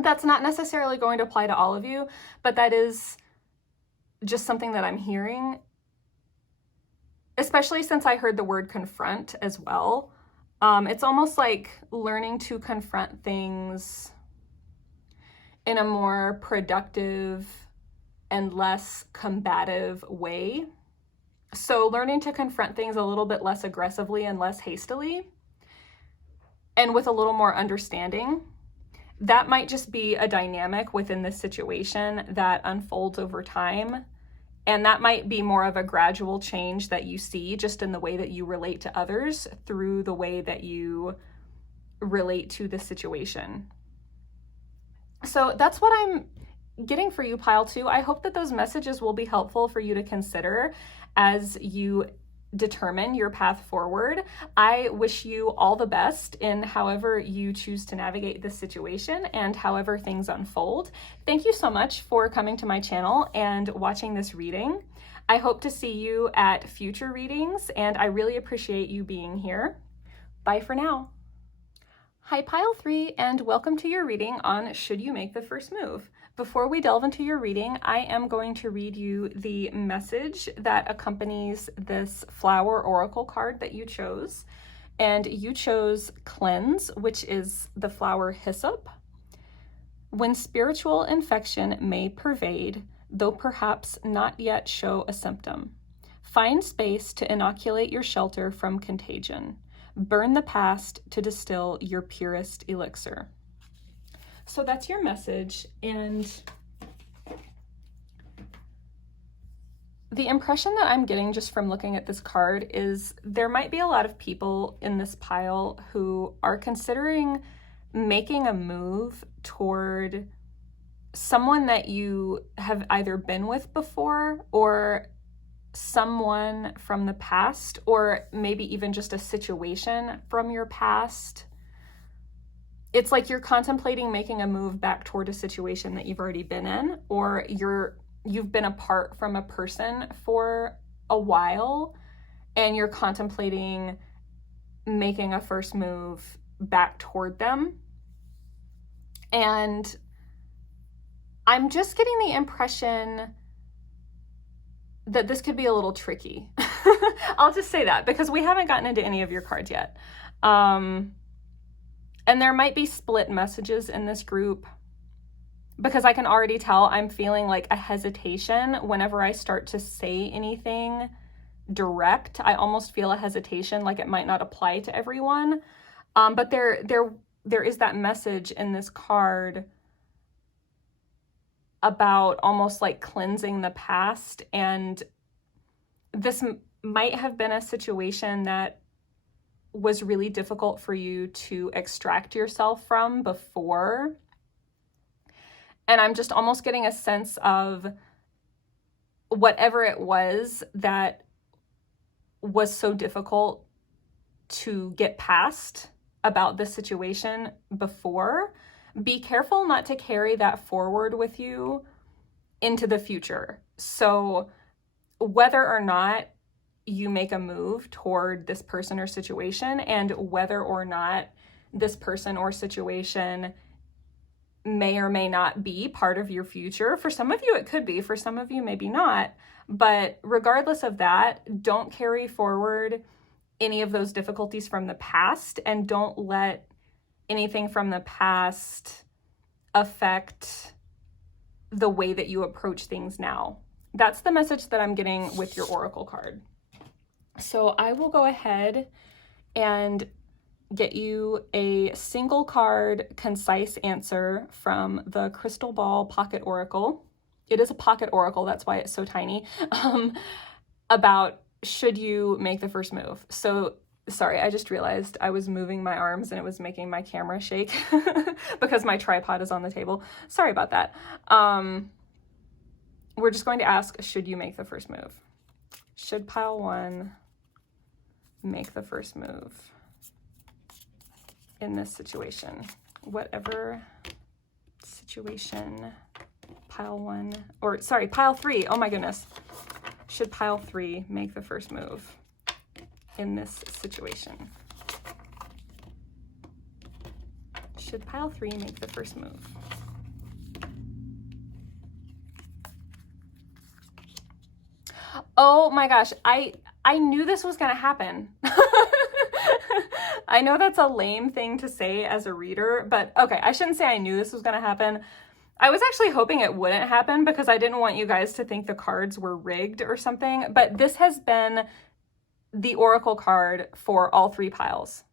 That's not necessarily going to apply to all of you, but that is just something that I'm hearing, especially since I heard the word confront as well. It's almost like learning to confront things in a more productive and less combative way. So learning to confront things a little bit less aggressively and less hastily, and with a little more understanding. that might just be a dynamic within this situation that unfolds over time. And that might be more of a gradual change that you see just in the way that you relate to others through the way that you relate to the situation. So that's what I'm getting for you, pile 2. I hope that those messages will be helpful for you to consider as you determine your path forward. I wish you all the best in however you choose to navigate this situation and however things unfold. Thank you so much for coming to my channel and watching this reading. I hope to see you at future readings, and I really appreciate you being here. Bye for now. Hi, pile 3, and welcome to your reading on Should You Make the First Move? Before we delve into your reading, I am going to read you the message that accompanies this flower oracle card that you chose. And you chose Cleanse, which is the flower hyssop. When spiritual infection may pervade, though perhaps not yet show a symptom, find space to inoculate your shelter from contagion. Burn the past to distill your purest elixir. So that's your message, and the impression that I'm getting just from looking at this card is there might be a lot of people in this pile who are considering making a move toward someone that you have either been with before, or someone from the past, or maybe even just a situation from your past. It's like you're contemplating making a move back toward a situation that you've already been in, or you've been apart from a person for a while and you're contemplating making a first move back toward them. And I'm just getting the impression that this could be a little tricky. I'll just say that because we haven't gotten into any of your cards yet. And there might be split messages in this group because I can already tell I'm feeling like a hesitation whenever I start to say anything direct. I almost feel a hesitation, like it might not apply to everyone. But there is that message in this card about almost like cleansing the past. And this might have been a situation that was really difficult for you to extract yourself from before. And I'm just almost getting a sense of whatever it was that was so difficult to get past about this situation before. Be careful not to carry that forward with you into the future. So whether or not you make a move toward this person or situation, and whether or not this person or situation may or may not be part of your future. For some of you, it could be. For some of you, maybe not. But regardless of that, don't carry forward any of those difficulties from the past, and don't let anything from the past affect the way that you approach things now. That's the message that I'm getting with your oracle card. So I will go ahead and get you a single card, concise answer from the Crystal Ball Pocket Oracle. It is a pocket oracle, that's why it's so tiny, about should you make the first move. So sorry, I just realized I was moving my arms and it was making my camera shake because my tripod is on the table. Sorry about that. We're just going to ask, should you make the first move? Should pile 1 make the first move in this situation? Whatever situation pile 1, or sorry, pile 3, oh my goodness. Should pile 3 make the first move in this situation? Should pile 3 make the first move? Oh my gosh, I knew this was gonna happen. I know that's a lame thing to say as a reader, but okay, I shouldn't say I knew this was gonna happen. I was actually hoping it wouldn't happen because I didn't want you guys to think the cards were rigged or something, but this has been the oracle card for all 3 piles.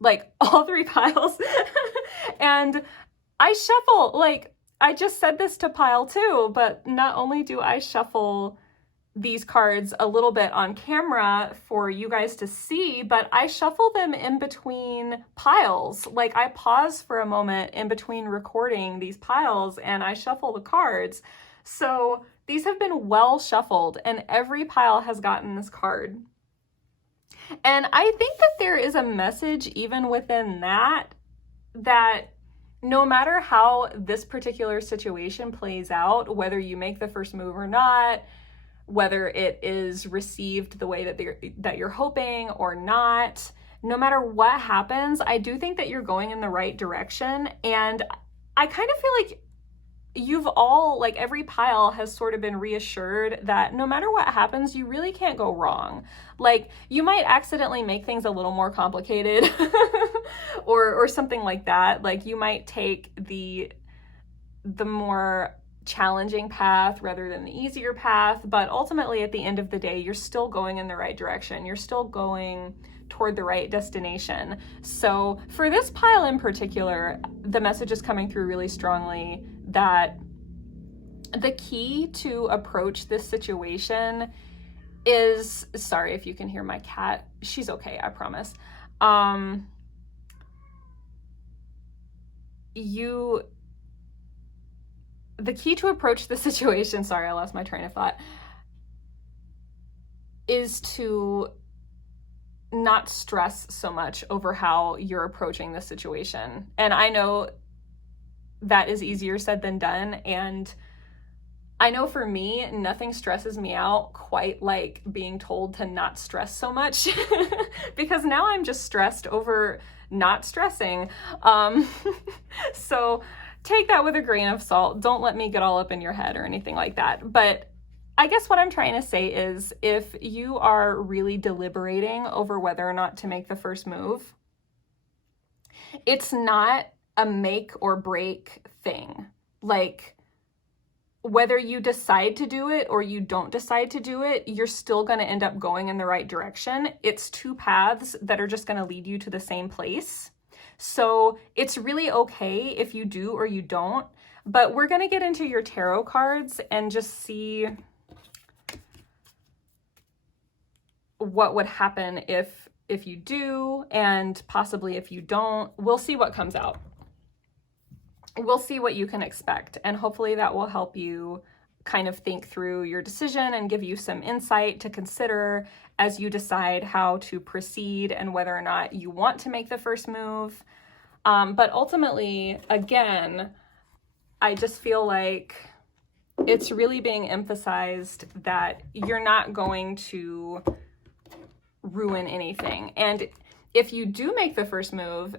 Like, all 3 piles. And I shuffle, like, I just said this to pile 2, but not only do I shuffle these cards a little bit on camera for you guys to see, but I shuffle them in between piles. Like, I pause for a moment in between recording these piles and I shuffle the cards. So these have been well shuffled and every pile has gotten this card. And I think that there is a message even within that, that no matter how this particular situation plays out, whether you make the first move or not, whether it is received the way that you're hoping or not, no matter what happens, I do think that you're going in the right direction. And I kind of feel like you've all, like, every pile has sort of been reassured that no matter what happens, you really can't go wrong. Like, you might accidentally make things a little more complicated or something like that. Like, you might take the more challenging path rather than the easier path, but ultimately at the end of the day, you're still going in the right direction. You're still going toward the right destination. So for this pile in particular, the message is coming through really strongly that the key to approach this situation is, sorry if you can hear my cat, she's okay, I promise. The key to approach the situation, sorry, I lost my train of thought, is to not stress so much over how you're approaching the situation. And I know that is easier said than done. And I know for me, nothing stresses me out quite like being told to not stress so much because now I'm just stressed over not stressing. So take that with a grain of salt. Don't let me get all up in your head or anything like that. But I guess what I'm trying to say is if you are really deliberating over whether or not to make the first move, it's not a make or break thing. Like, whether you decide to do it or you don't decide to do it, you're still going to end up going in the right direction. It's 2 paths that are just going to lead you to the same place. So it's really okay if you do or you don't, but we're going to get into your tarot cards and just see what would happen if you do, and possibly if you don't. We'll see what comes out. We'll see what you can expect, and hopefully that will help you kind of think through your decision and give you some insight to consider as you decide how to proceed and whether or not you want to make the first move. But ultimately, again, I just feel like it's really being emphasized that you're not going to ruin anything. And if you do make the first move,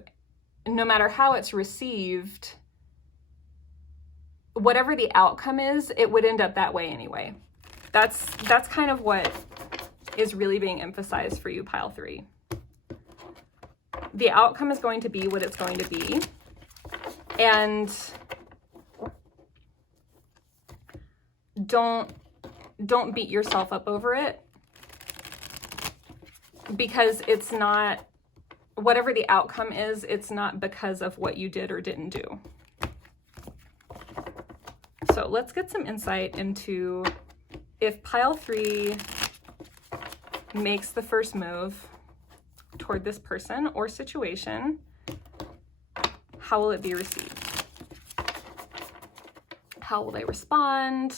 no matter how it's received, whatever the outcome is, it would end up that way anyway. That's kind of what is really being emphasized for you, pile 3. The outcome is going to be what it's going to be. And don't beat yourself up over it, because it's not, whatever the outcome is, it's not because of what you did or didn't do. So let's get some insight into if pile 3 makes the first move toward this person or situation, how will it be received? How will they respond?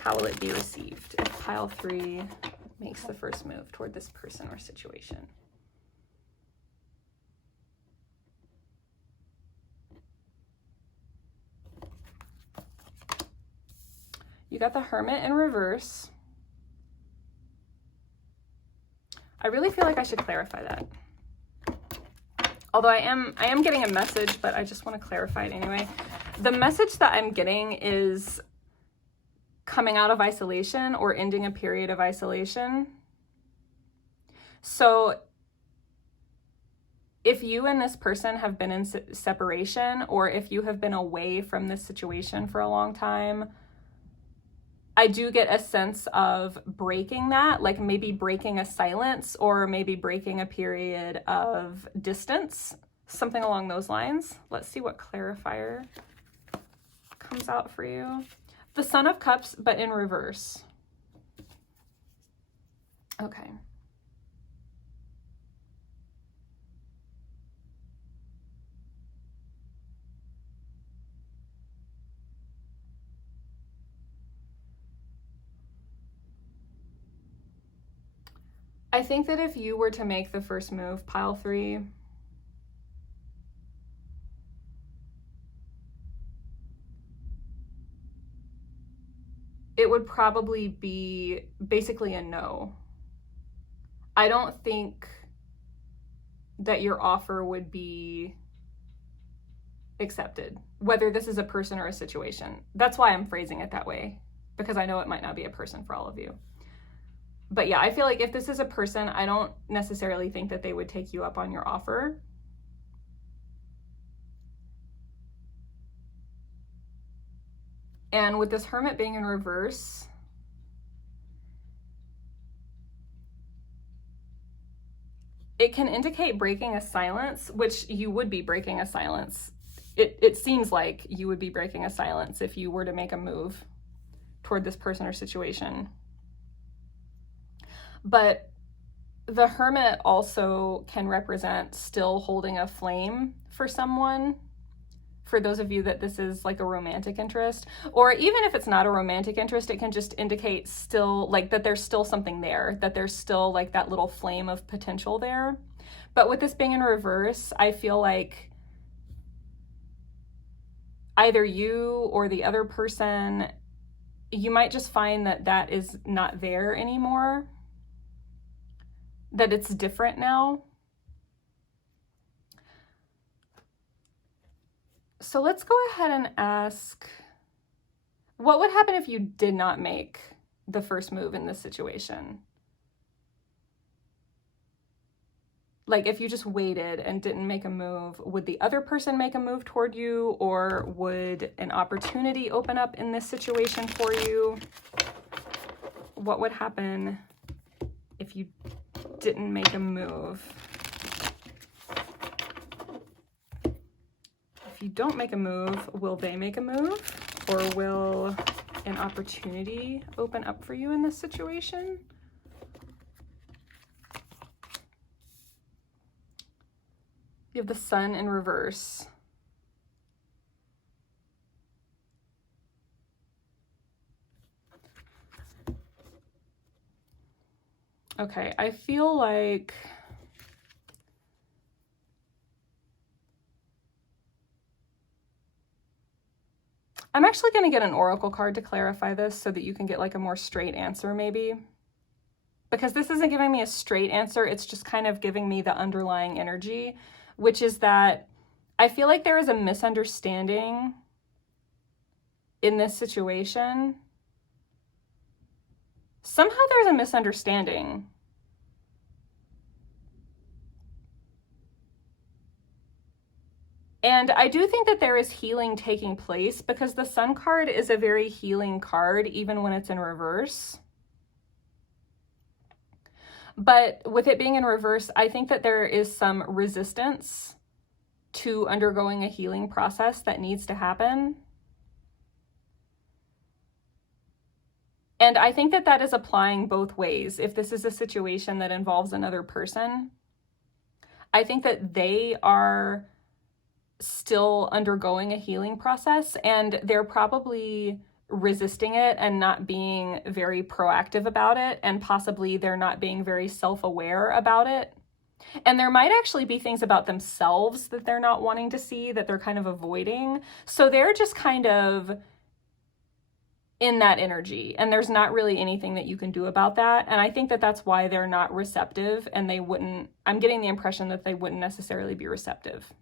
How will it be received if pile 3 makes the first move toward this person or situation? You got the Hermit in reverse. I really feel like I should clarify that. Although I am getting a message, but I just want to clarify it anyway. The message that I'm getting is coming out of isolation or ending a period of isolation. So if you and this person have been in separation, or if you have been away from this situation for a long time, I do get a sense of breaking that, like maybe breaking a silence or maybe breaking a period of distance. Something along those lines. Let's see what clarifier comes out for you. The Son of Cups, but in reverse. Okay. I think that if you were to make the first move, pile 3, it would probably be basically a no. I don't think that your offer would be accepted, whether this is a person or a situation. That's why I'm phrasing it that way, because I know it might not be a person for all of you. But yeah, I feel like if this is a person, I don't necessarily think that they would take you up on your offer. And with this Hermit being in reverse, it can indicate breaking a silence, which you would be breaking a silence. It seems like you would be breaking a silence if you were to make a move toward this person or situation. But the Hermit also can represent still holding a flame for someone. For those of you that this is like a romantic interest, or even if it's not a romantic interest, it can just indicate still like that there's still something there, that there's still like that little flame of potential there. But with this being in reverse, I feel like either you or the other person, you might just find that that is not there anymore, that it's different now. So let's go ahead and ask, what would happen if you did not make the first move in this situation? Like if you just waited and didn't make a move, would the other person make a move toward you, or would an opportunity open up in this situation for you? What would happen if you didn't make a move? If you don't make a move, will they make a move, or will an opportunity open up for you in this situation? You have the Sun in reverse. Okay, I feel like I'm actually going to get an oracle card to clarify this so that you can get like a more straight answer maybe. Because this isn't giving me a straight answer, it's just kind of giving me the underlying energy, which is that I feel like there is a misunderstanding in this situation. Somehow there's a misunderstanding. And I do think that there is healing taking place, because the Sun card is a very healing card, even when it's in reverse. But with it being in reverse, I think that there is some resistance to undergoing a healing process that needs to happen. And I think that that is applying both ways. If this is a situation that involves another person, I think that they are still undergoing a healing process, and they're probably resisting it and not being very proactive about it, and possibly they're not being very self-aware about it. And there might actually be things about themselves that they're not wanting to see, that they're kind of avoiding. So they're just kind of in that energy, and there's not really anything that you can do about that. And I think that that's why they're not receptive, and they wouldn't, I'm getting the impression that they wouldn't necessarily be receptive.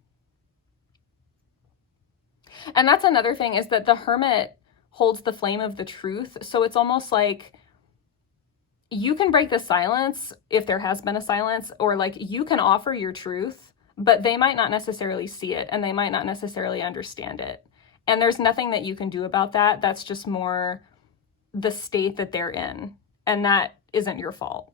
And that's another thing, is that the Hermit holds the flame of the truth. So it's almost like you can break the silence if there has been a silence, or like you can offer your truth, but they might not necessarily see it, and they might not necessarily understand it. And there's nothing that you can do about that. That's just more the state that they're in, and that isn't your fault.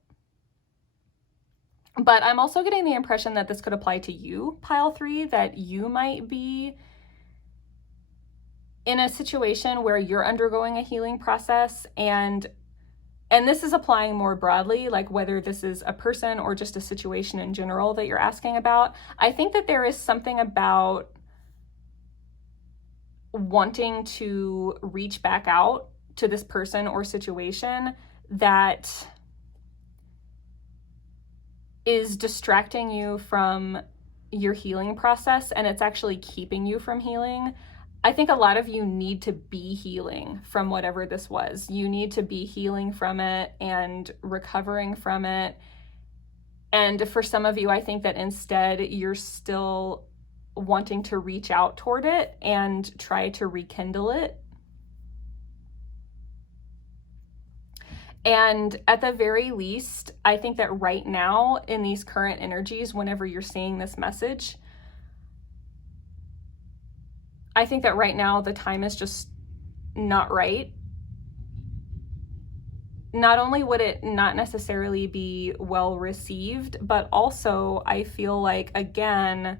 But I'm also getting the impression that this could apply to you, pile 3, that you might be in a situation where you're undergoing a healing process, and this is applying more broadly, like whether this is a person or just a situation in general that you're asking about. I think that there is something about wanting to reach back out to this person or situation that is distracting you from your healing process, and it's actually keeping you from healing. I think a lot of you need to be healing from whatever this was. You need to be healing from it and recovering from it. And for some of you, I think that instead you're still wanting to reach out toward it and try to rekindle it. And at the very least, I think that right now in these current energies, whenever you're seeing this message, I think that right now the time is just not right. Not only would it not necessarily be well received, but also I feel like, again,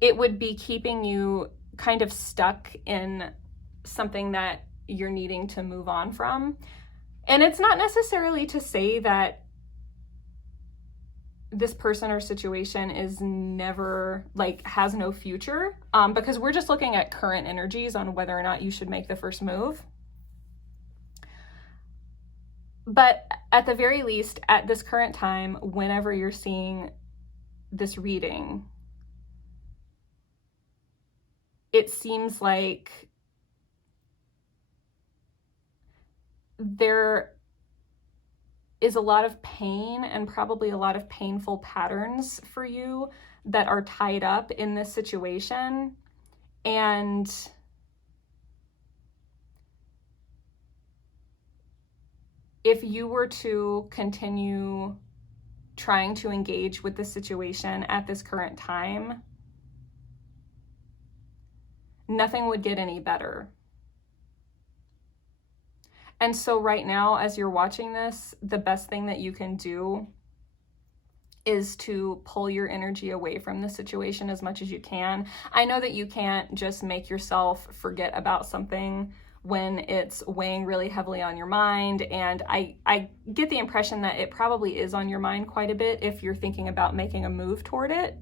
it would be keeping you kind of stuck in something that you're needing to move on from. And it's not necessarily to say that this person or situation is never, like, has no future, because we're just looking at current energies on whether or not you should make the first move. But at the very least, at this current time, whenever you're seeing this reading, it seems like there is a lot of pain and probably a lot of painful patterns for you that are tied up in this situation. And if you were to continue trying to engage with the situation at this current time, nothing would get any better. And so right now, as you're watching this, the best thing that you can do is to pull your energy away from the situation as much as you can. I know that you can't just make yourself forget about something when it's weighing really heavily on your mind. And I get the impression that it probably is on your mind quite a bit if you're thinking about making a move toward it.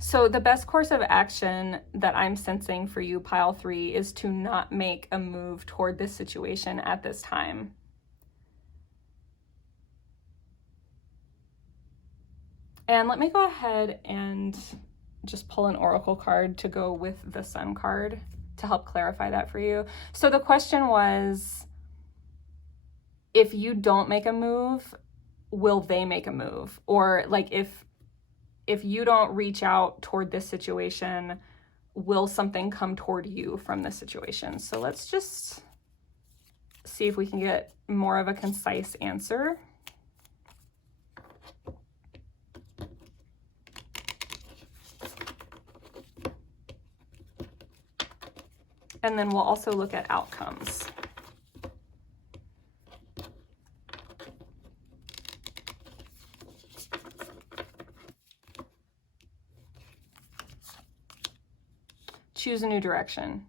So the best course of action that I'm sensing for you, pile 3, is to not make a move toward this situation at this time. And let me go ahead and just pull an oracle card to go with the sun card to help clarify that for you. So the question was, if you don't make a move, will they make a move? Or like if you don't reach out toward this situation, will something come toward you from this situation? So let's just see if we can get more of a concise answer. And then we'll also look at outcomes. Choose a new direction.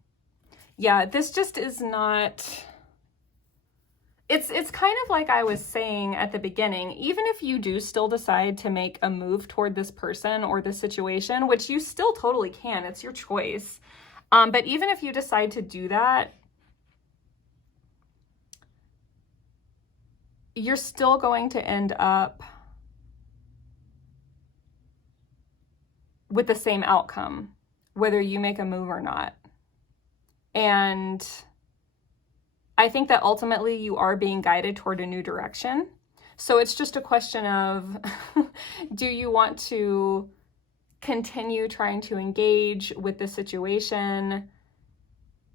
Yeah, this just is not, it's kind of like I was saying at the beginning, even if you do still decide to make a move toward this person or this situation, which you still totally can, it's your choice. But even if you decide to do that, you're still going to end up with the same outcome, whether you make a move or not. And I think that ultimately you are being guided toward a new direction. So it's just a question of, do you want to continue trying to engage with the situation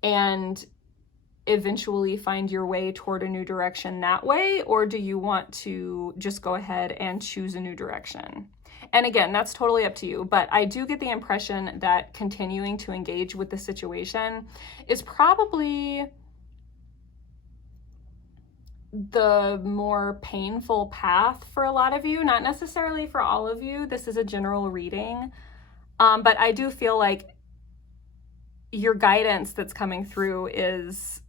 and eventually find your way toward a new direction that way? Or do you want to just go ahead and choose a new direction? And again, that's totally up to you, but I do get the impression that continuing to engage with the situation is probably the more painful path for a lot of you, not necessarily for all of you. This is a general reading. But I do feel like your guidance that's coming through is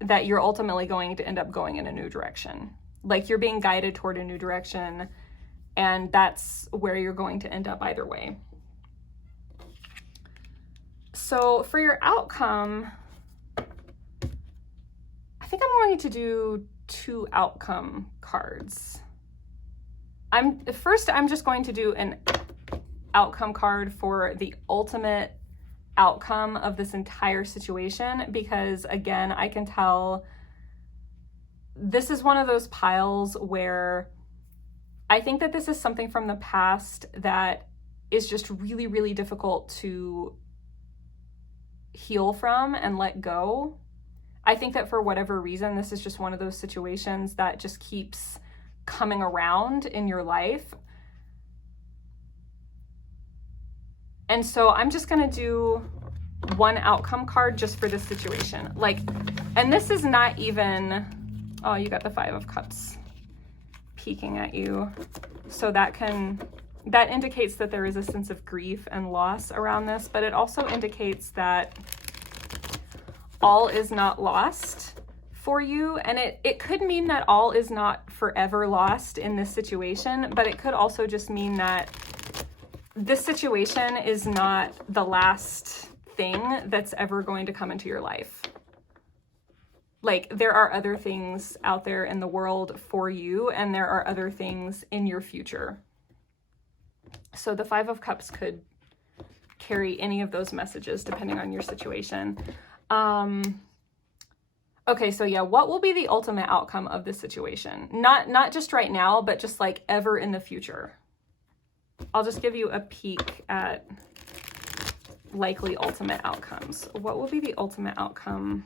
that you're ultimately going to end up going in a new direction. Like you're being guided toward a new direction, and that's where you're going to end up either way. So for your outcome, I think I'm going to do 2 outcome cards. I'm just going to do an outcome card for the ultimate outcome of this entire situation, because again, I can tell this is one of those piles where I think that this is something from the past that is just really, really difficult to heal from and let go. I think that for whatever reason, this is just one of those situations that just keeps coming around in your life. And so I'm just gonna do 1 outcome card just for this situation. Like, and this is not even, oh, you got the 5 of Cups peeking at you. So that indicates that there is a sense of grief and loss around this, but it also indicates that all is not lost for you. And it could mean that all is not forever lost in this situation, but it could also just mean that this situation is not the last thing that's ever going to come into your life. Like, there are other things out there in the world for you, and there are other things in your future. So the 5 of Cups could carry any of those messages depending on your situation. Okay, so yeah, what will be the ultimate outcome of this situation? Not just right now, but just like ever in the future. I'll just give you a peek at likely ultimate outcomes. What will be the ultimate outcome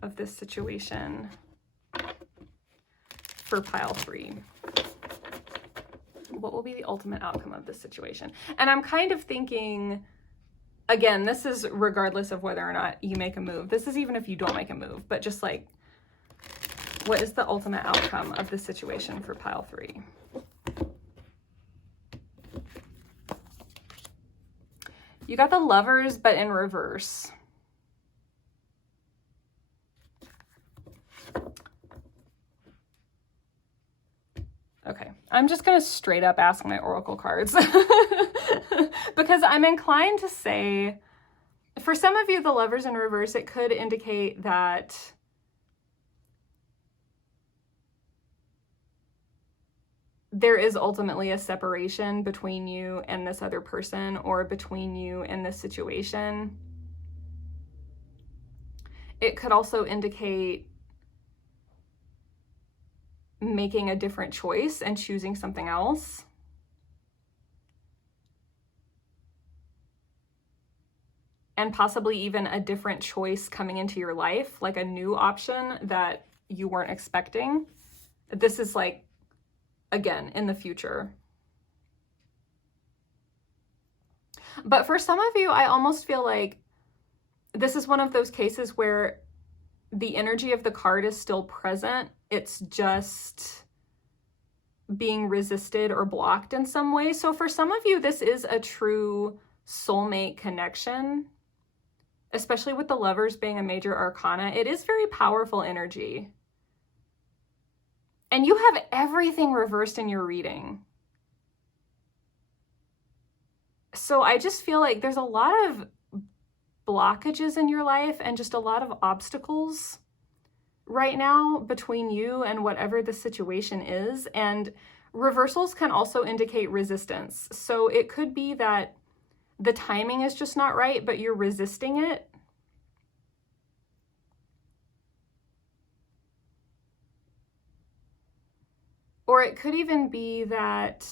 of this situation for pile 3? What will be the ultimate outcome of this situation? And I'm kind of thinking, again, this is regardless of whether or not you make a move. This is even if you don't make a move, but just like, what is the ultimate outcome of this situation for pile 3? You got the Lovers, but in reverse. Okay, I'm just gonna straight up ask my oracle cards because I'm inclined to say, for some of you, the Lovers in reverse, it could indicate that there is ultimately a separation between you and this other person, or between you and this situation. It could also indicate making a different choice and choosing something else. And possibly even a different choice coming into your life, like a new option that you weren't expecting. This is like, again, in the future. But for some of you, I almost feel like this is one of those cases where the energy of the card is still present. It's just being resisted or blocked in some way. So for some of you, this is a true soulmate connection, especially with the Lovers being a major arcana. It is very powerful energy. And you have everything reversed in your reading. So I just feel like there's a lot of blockages in your life and just a lot of obstacles right now between you and whatever the situation is. And reversals can also indicate resistance. So it could be that the timing is just not right, but you're resisting it. Or it could even be that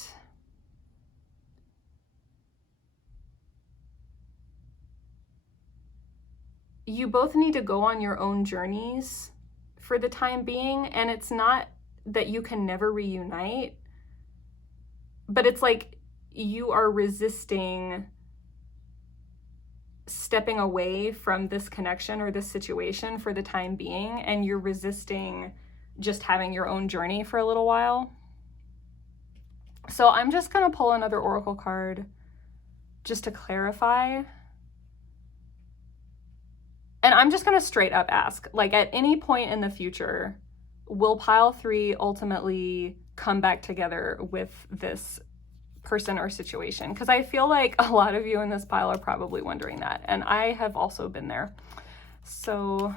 you both need to go on your own journeys for the time being, and it's not that you can never reunite, but it's like you are resisting stepping away from this connection or this situation for the time being, and you're resisting just having your own journey for a little while. So I'm just going to pull another oracle card just to clarify. And I'm just going to straight up ask, like, at any point in the future, will pile 3 ultimately come back together with this person or situation? Because I feel like a lot of you in this pile are probably wondering that. And I have also been there. So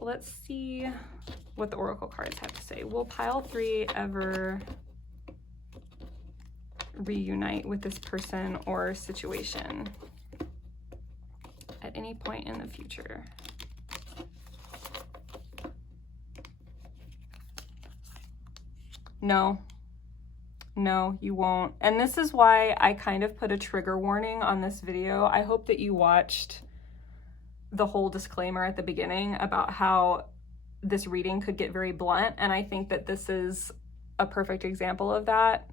let's see what the oracle cards have to say. Will pile 3 ever reunite with this person or situation at any point in the future? No, you won't. And this is why I kind of put a trigger warning on this video. I hope that you watched the whole disclaimer at the beginning about how this reading could get very blunt. And I think that this is a perfect example of that.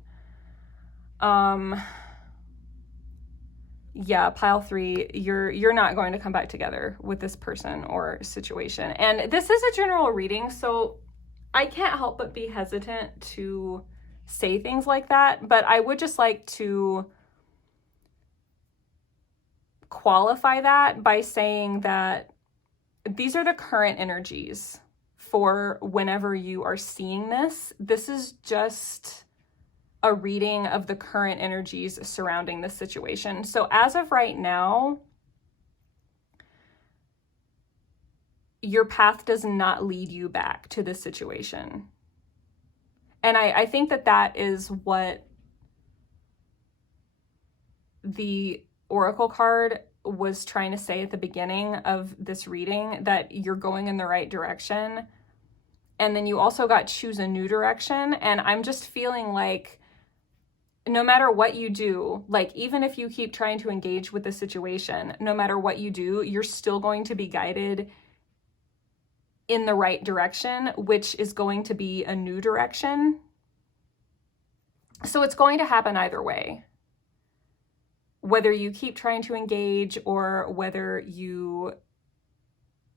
Yeah, pile 3, you're not going to come back together with this person or situation. And this is a general reading, so I can't help but be hesitant to say things like that, but I would just like to qualify that by saying that these are the current energies for whenever you are seeing this. This is just a reading of the current energies surrounding the situation. So as of right now, your path does not lead you back to this situation. And I think that that is what the oracle card was trying to say at the beginning of this reading, that you're going in the right direction. And then you also got choose a new direction. And I'm just feeling like no matter what you do, like even if you keep trying to engage with the situation, no matter what you do, you're still going to be guided in the right direction, which is going to be a new direction. So it's going to happen either way. Whether you keep trying to engage or whether you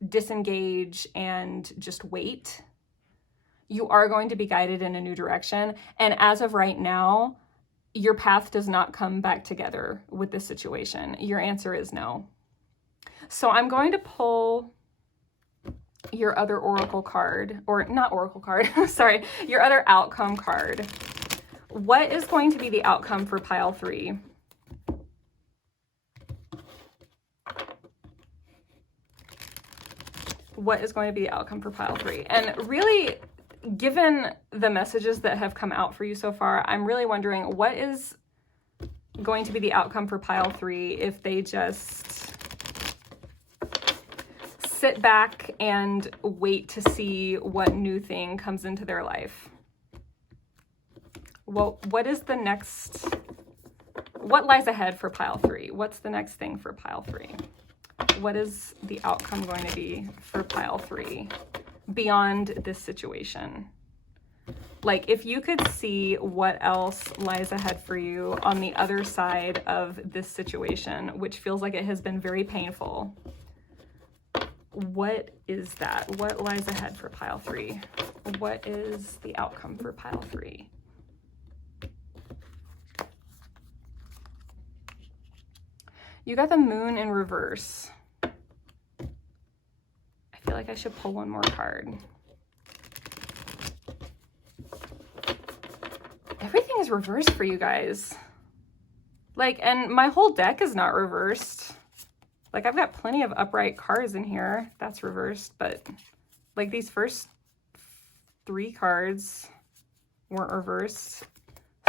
disengage and just wait, you are going to be guided in a new direction. And as of right now, your path does not come back together with this situation. Your answer is no. So I'm going to pull your other oracle card, or not oracle card, sorry, your other outcome card. What is going to be the outcome for pile 3? What is going to be the outcome for pile 3? And really, given the messages that have come out for you so far, I'm really wondering what is going to be the outcome for pile 3 if they just sit back and wait to see what new thing comes into their life. Well, what is the next, what lies ahead for pile 3? What's the next thing for pile 3? What is the outcome going to be for pile 3 beyond this situation? Like, if you could see what else lies ahead for you on the other side of this situation, which feels like it has been very painful, what is that? What lies ahead for pile 3? What is the outcome for pile 3? You got the moon in reverse. I feel like I should pull one more card. Everything is reversed for you guys. Like, and my whole deck is not reversed. Like, I've got plenty of upright cards in here. That's reversed, but like these first 3 cards weren't reversed.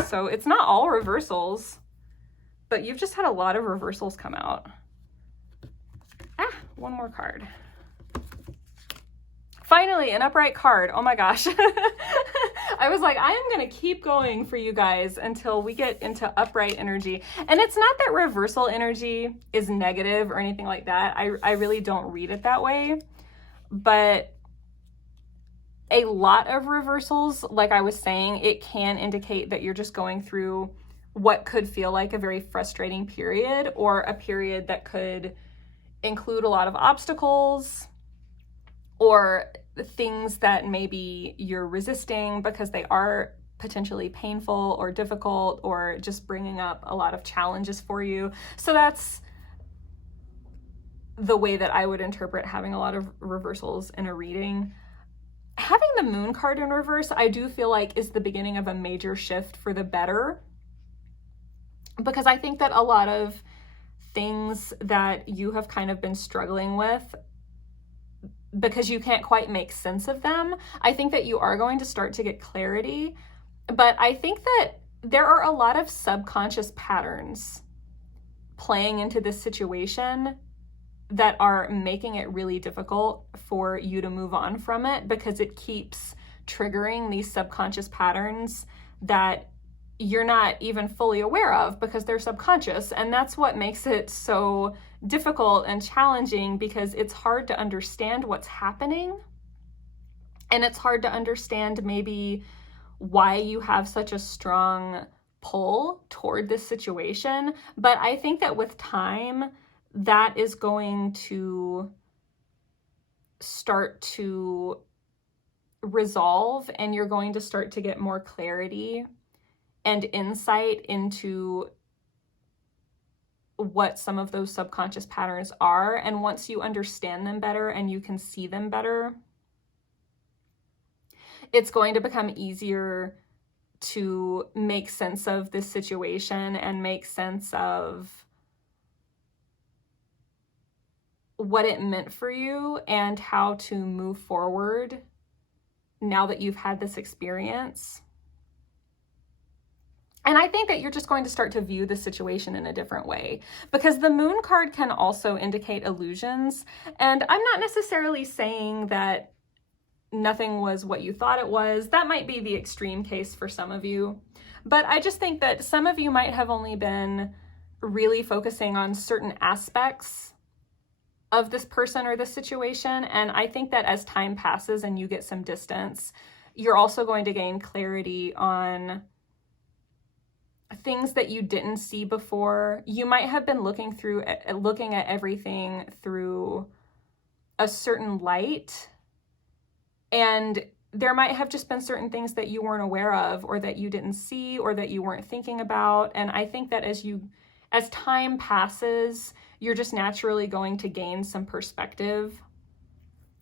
So it's not all reversals, but you've just had a lot of reversals come out. Ah, one more card. Finally, an upright card. Oh my gosh. I was like, I am going to keep going for you guys until we get into upright energy. And it's not that reversal energy is negative or anything like that. I really don't read it that way. But a lot of reversals, like I was saying, it can indicate that you're just going through what could feel like a very frustrating period, or a period that could include a lot of obstacles, or things that maybe you're resisting because they are potentially painful or difficult or just bringing up a lot of challenges for you. So that's the way that I would interpret having a lot of reversals in a reading. Having the moon card in reverse, I do feel like is the beginning of a major shift for the better, because I think that a lot of things that you have kind of been struggling with because you can't quite make sense of them, I think that you are going to start to get clarity. But I think that there are a lot of subconscious patterns playing into this situation that are making it really difficult for you to move on from it, because it keeps triggering these subconscious patterns that you're not even fully aware of because they're subconscious. And that's what makes it so difficult and challenging, because it's hard to understand what's happening. And it's hard to understand maybe why you have such a strong pull toward this situation. But I think that with time, that is going to start to resolve, and you're going to start to get more clarity and insight into what some of those subconscious patterns are. And once you understand them better and you can see them better, it's going to become easier to make sense of this situation and make sense of what it meant for you and how to move forward now that you've had this experience. And I think that you're just going to start to view the situation in a different way, because the moon card can also indicate illusions. And I'm not necessarily saying that nothing was what you thought it was. That might be the extreme case for some of you. But I just think that some of you might have only been really focusing on certain aspects of this person or this situation. And I think that as time passes and you get some distance, you're also going to gain clarity on things that you didn't see before. You might have been looking at everything through a certain light, and there might have just been certain things that you weren't aware of, or that you didn't see, or that you weren't thinking about. And I think that as time passes, you're just naturally going to gain some perspective.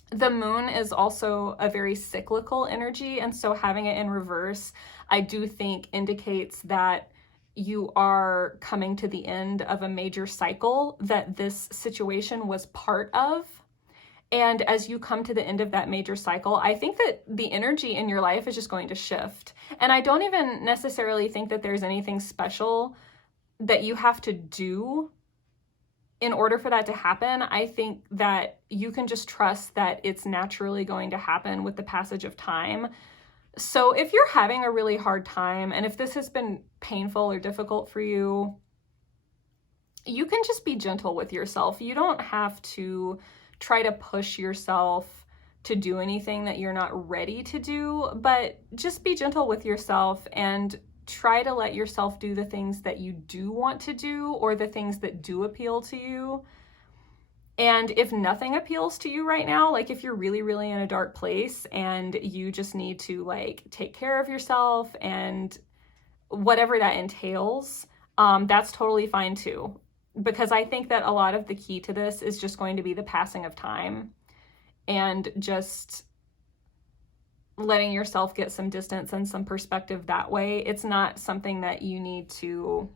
The moon is also a very cyclical energy, and so having it in reverse, I do think indicates that you are coming to the end of a major cycle that this situation was part of. And as you come to the end of that major cycle, I think that the energy in your life is just going to shift. And I don't even necessarily think that there's anything special that you have to do in order for that to happen. I think that you can just trust that it's naturally going to happen with the passage of time. So if you're having a really hard time, and if this has been painful or difficult for you, you can just be gentle with yourself. You don't have to try to push yourself to do anything that you're not ready to do, but just be gentle with yourself and try to let yourself do the things that you do want to do, or the things that do appeal to you. And if nothing appeals to you right now, like if you're really, really in a dark place and you just need to like take care of yourself and whatever that entails, that's totally fine too. Because I think that a lot of the key to this is just going to be the passing of time and just letting yourself get some distance and some perspective that way. It's not something that you need to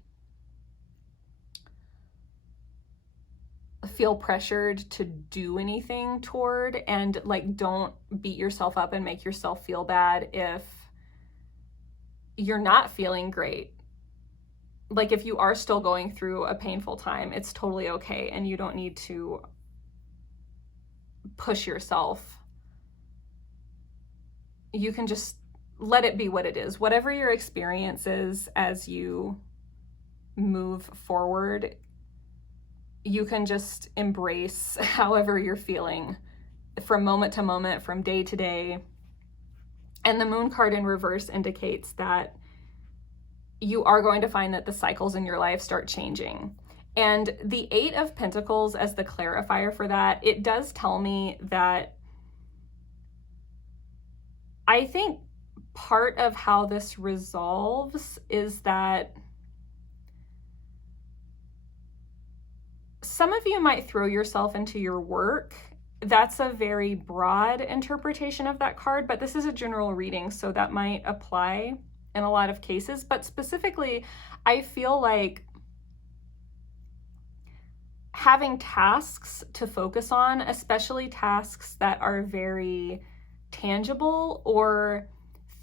feel pressured to do anything toward, and like don't beat yourself up and make yourself feel bad if you're not feeling great. Like if you are still going through a painful time, it's totally okay, and you don't need to push yourself. You can just let it be what it is. Whatever your experience is as you move forward, you can just embrace however you're feeling from moment to moment, from day to day. And the moon card in reverse indicates that you are going to find that the cycles in your life start changing. And the 8 of Pentacles as the clarifier for that, it does tell me that I think part of how this resolves is that some of you might throw yourself into your work. That's a very broad interpretation of that card, but this is a general reading, so that might apply in a lot of cases. But specifically, I feel like having tasks to focus on, especially tasks that are very tangible or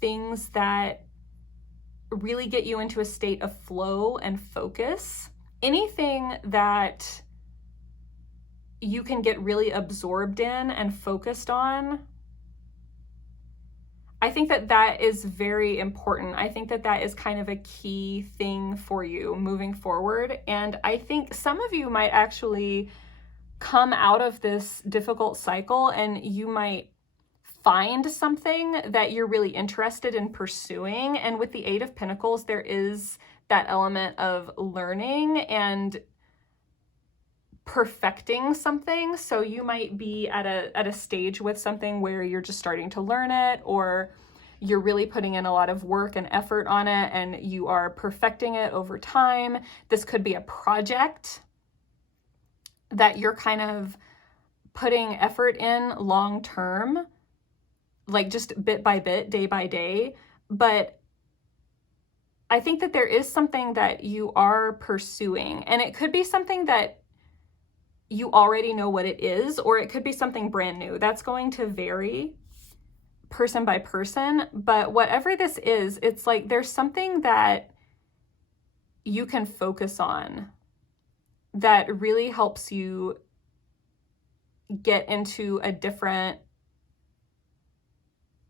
things that really get you into a state of flow and focus, anything that you can get really absorbed in and focused on, I think that that is very important. I think that that is kind of a key thing for you moving forward. And I think some of you might actually come out of this difficult cycle and you might find something that you're really interested in pursuing. And with the Eight of Pentacles, there is that element of learning and perfecting something. So you might be at a stage with something where you're just starting to learn it, or you're really putting in a lot of work and effort on it and you are perfecting it over time. This could be a project that you're kind of putting effort in long term, like just bit by bit, day by day. But I think that there is something that you are pursuing, and it could be something that you already know what it is, or it could be something brand new. That's going to vary person by person, but whatever this is, it's like there's something that you can focus on that really helps you get into a different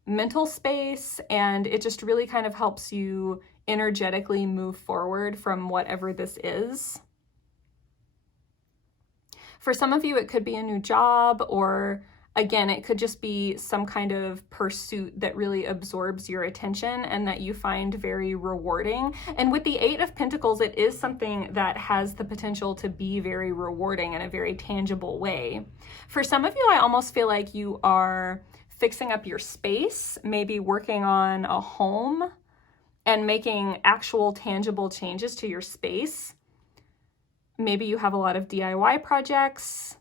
mental space, and it just really kind of helps you energetically move forward from whatever this is. For some of you, it could be a new job, or again, it could just be some kind of pursuit that really absorbs your attention and that you find very rewarding. And with the Eight of Pentacles, it is something that has the potential to be very rewarding in a very tangible way. For some of you, I almost feel like you are fixing up your space, maybe working on a home and making actual tangible changes to your space. Maybe you have a lot of DIY projects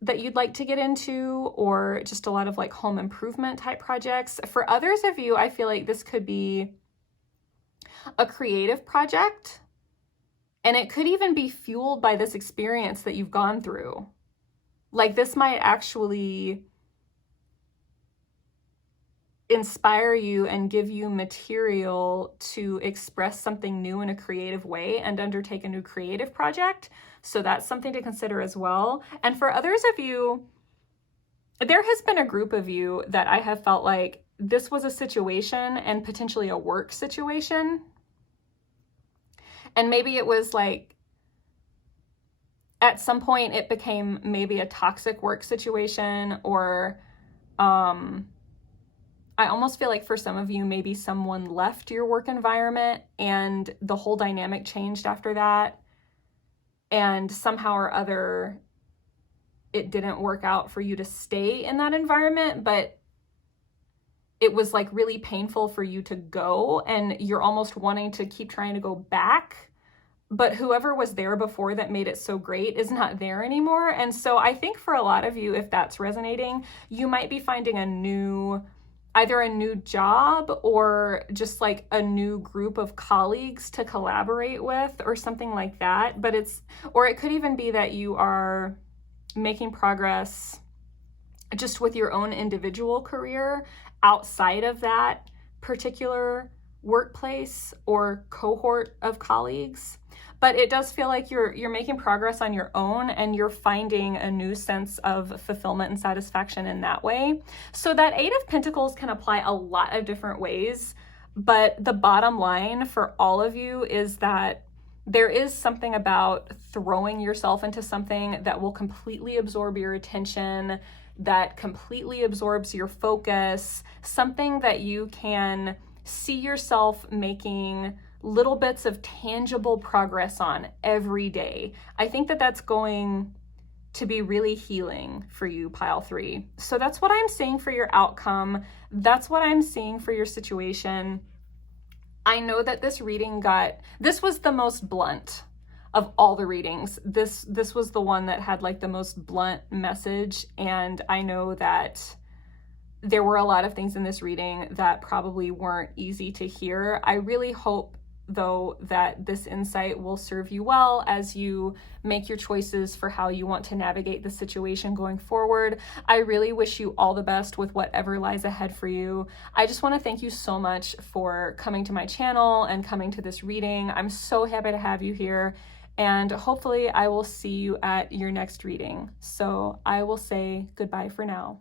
that you'd like to get into, or just a lot of like home improvement type projects. For others of you, I feel like this could be a creative project, and it could even be fueled by this experience that you've gone through. Like this might actually inspire you and give you material to express something new in a creative way and undertake a new creative project. So that's something to consider as well. And for others of you, there has been a group of you that I have felt like this was a situation, and potentially a work situation. And maybe it was like, at some point it became maybe a toxic work situation, or I almost feel like for some of you, maybe someone left your work environment and the whole dynamic changed after that. And somehow or other, it didn't work out for you to stay in that environment, but it was like really painful for you to go, and you're almost wanting to keep trying to go back. But whoever was there before that made it so great is not there anymore. And so I think for a lot of you, if that's resonating, you might be finding either a new job or just like a new group of colleagues to collaborate with or something like that. But or it could even be that you are making progress just with your own individual career outside of that particular workplace or cohort of colleagues. But it does feel like you're making progress on your own, and you're finding a new sense of fulfillment and satisfaction in that way. So that Eight of Pentacles can apply a lot of different ways, but the bottom line for all of you is that there is something about throwing yourself into something that will completely absorb your attention, that completely absorbs your focus, something that you can see yourself making little bits of tangible progress on every day. I think that that's going to be really healing for you, pile 3. So that's what I'm seeing for your outcome. That's what I'm seeing for your situation. I know that this reading this was the most blunt of all the readings. This was the one that had like the most blunt message. And I know that there were a lot of things in this reading that probably weren't easy to hear. I really hope, though, that this insight will serve you well as you make your choices for how you want to navigate the situation going forward. I really wish you all the best with whatever lies ahead for you. I just want to thank you so much for coming to my channel and coming to this reading. I'm so happy to have you here, and hopefully I will see you at your next reading. So I will say goodbye for now.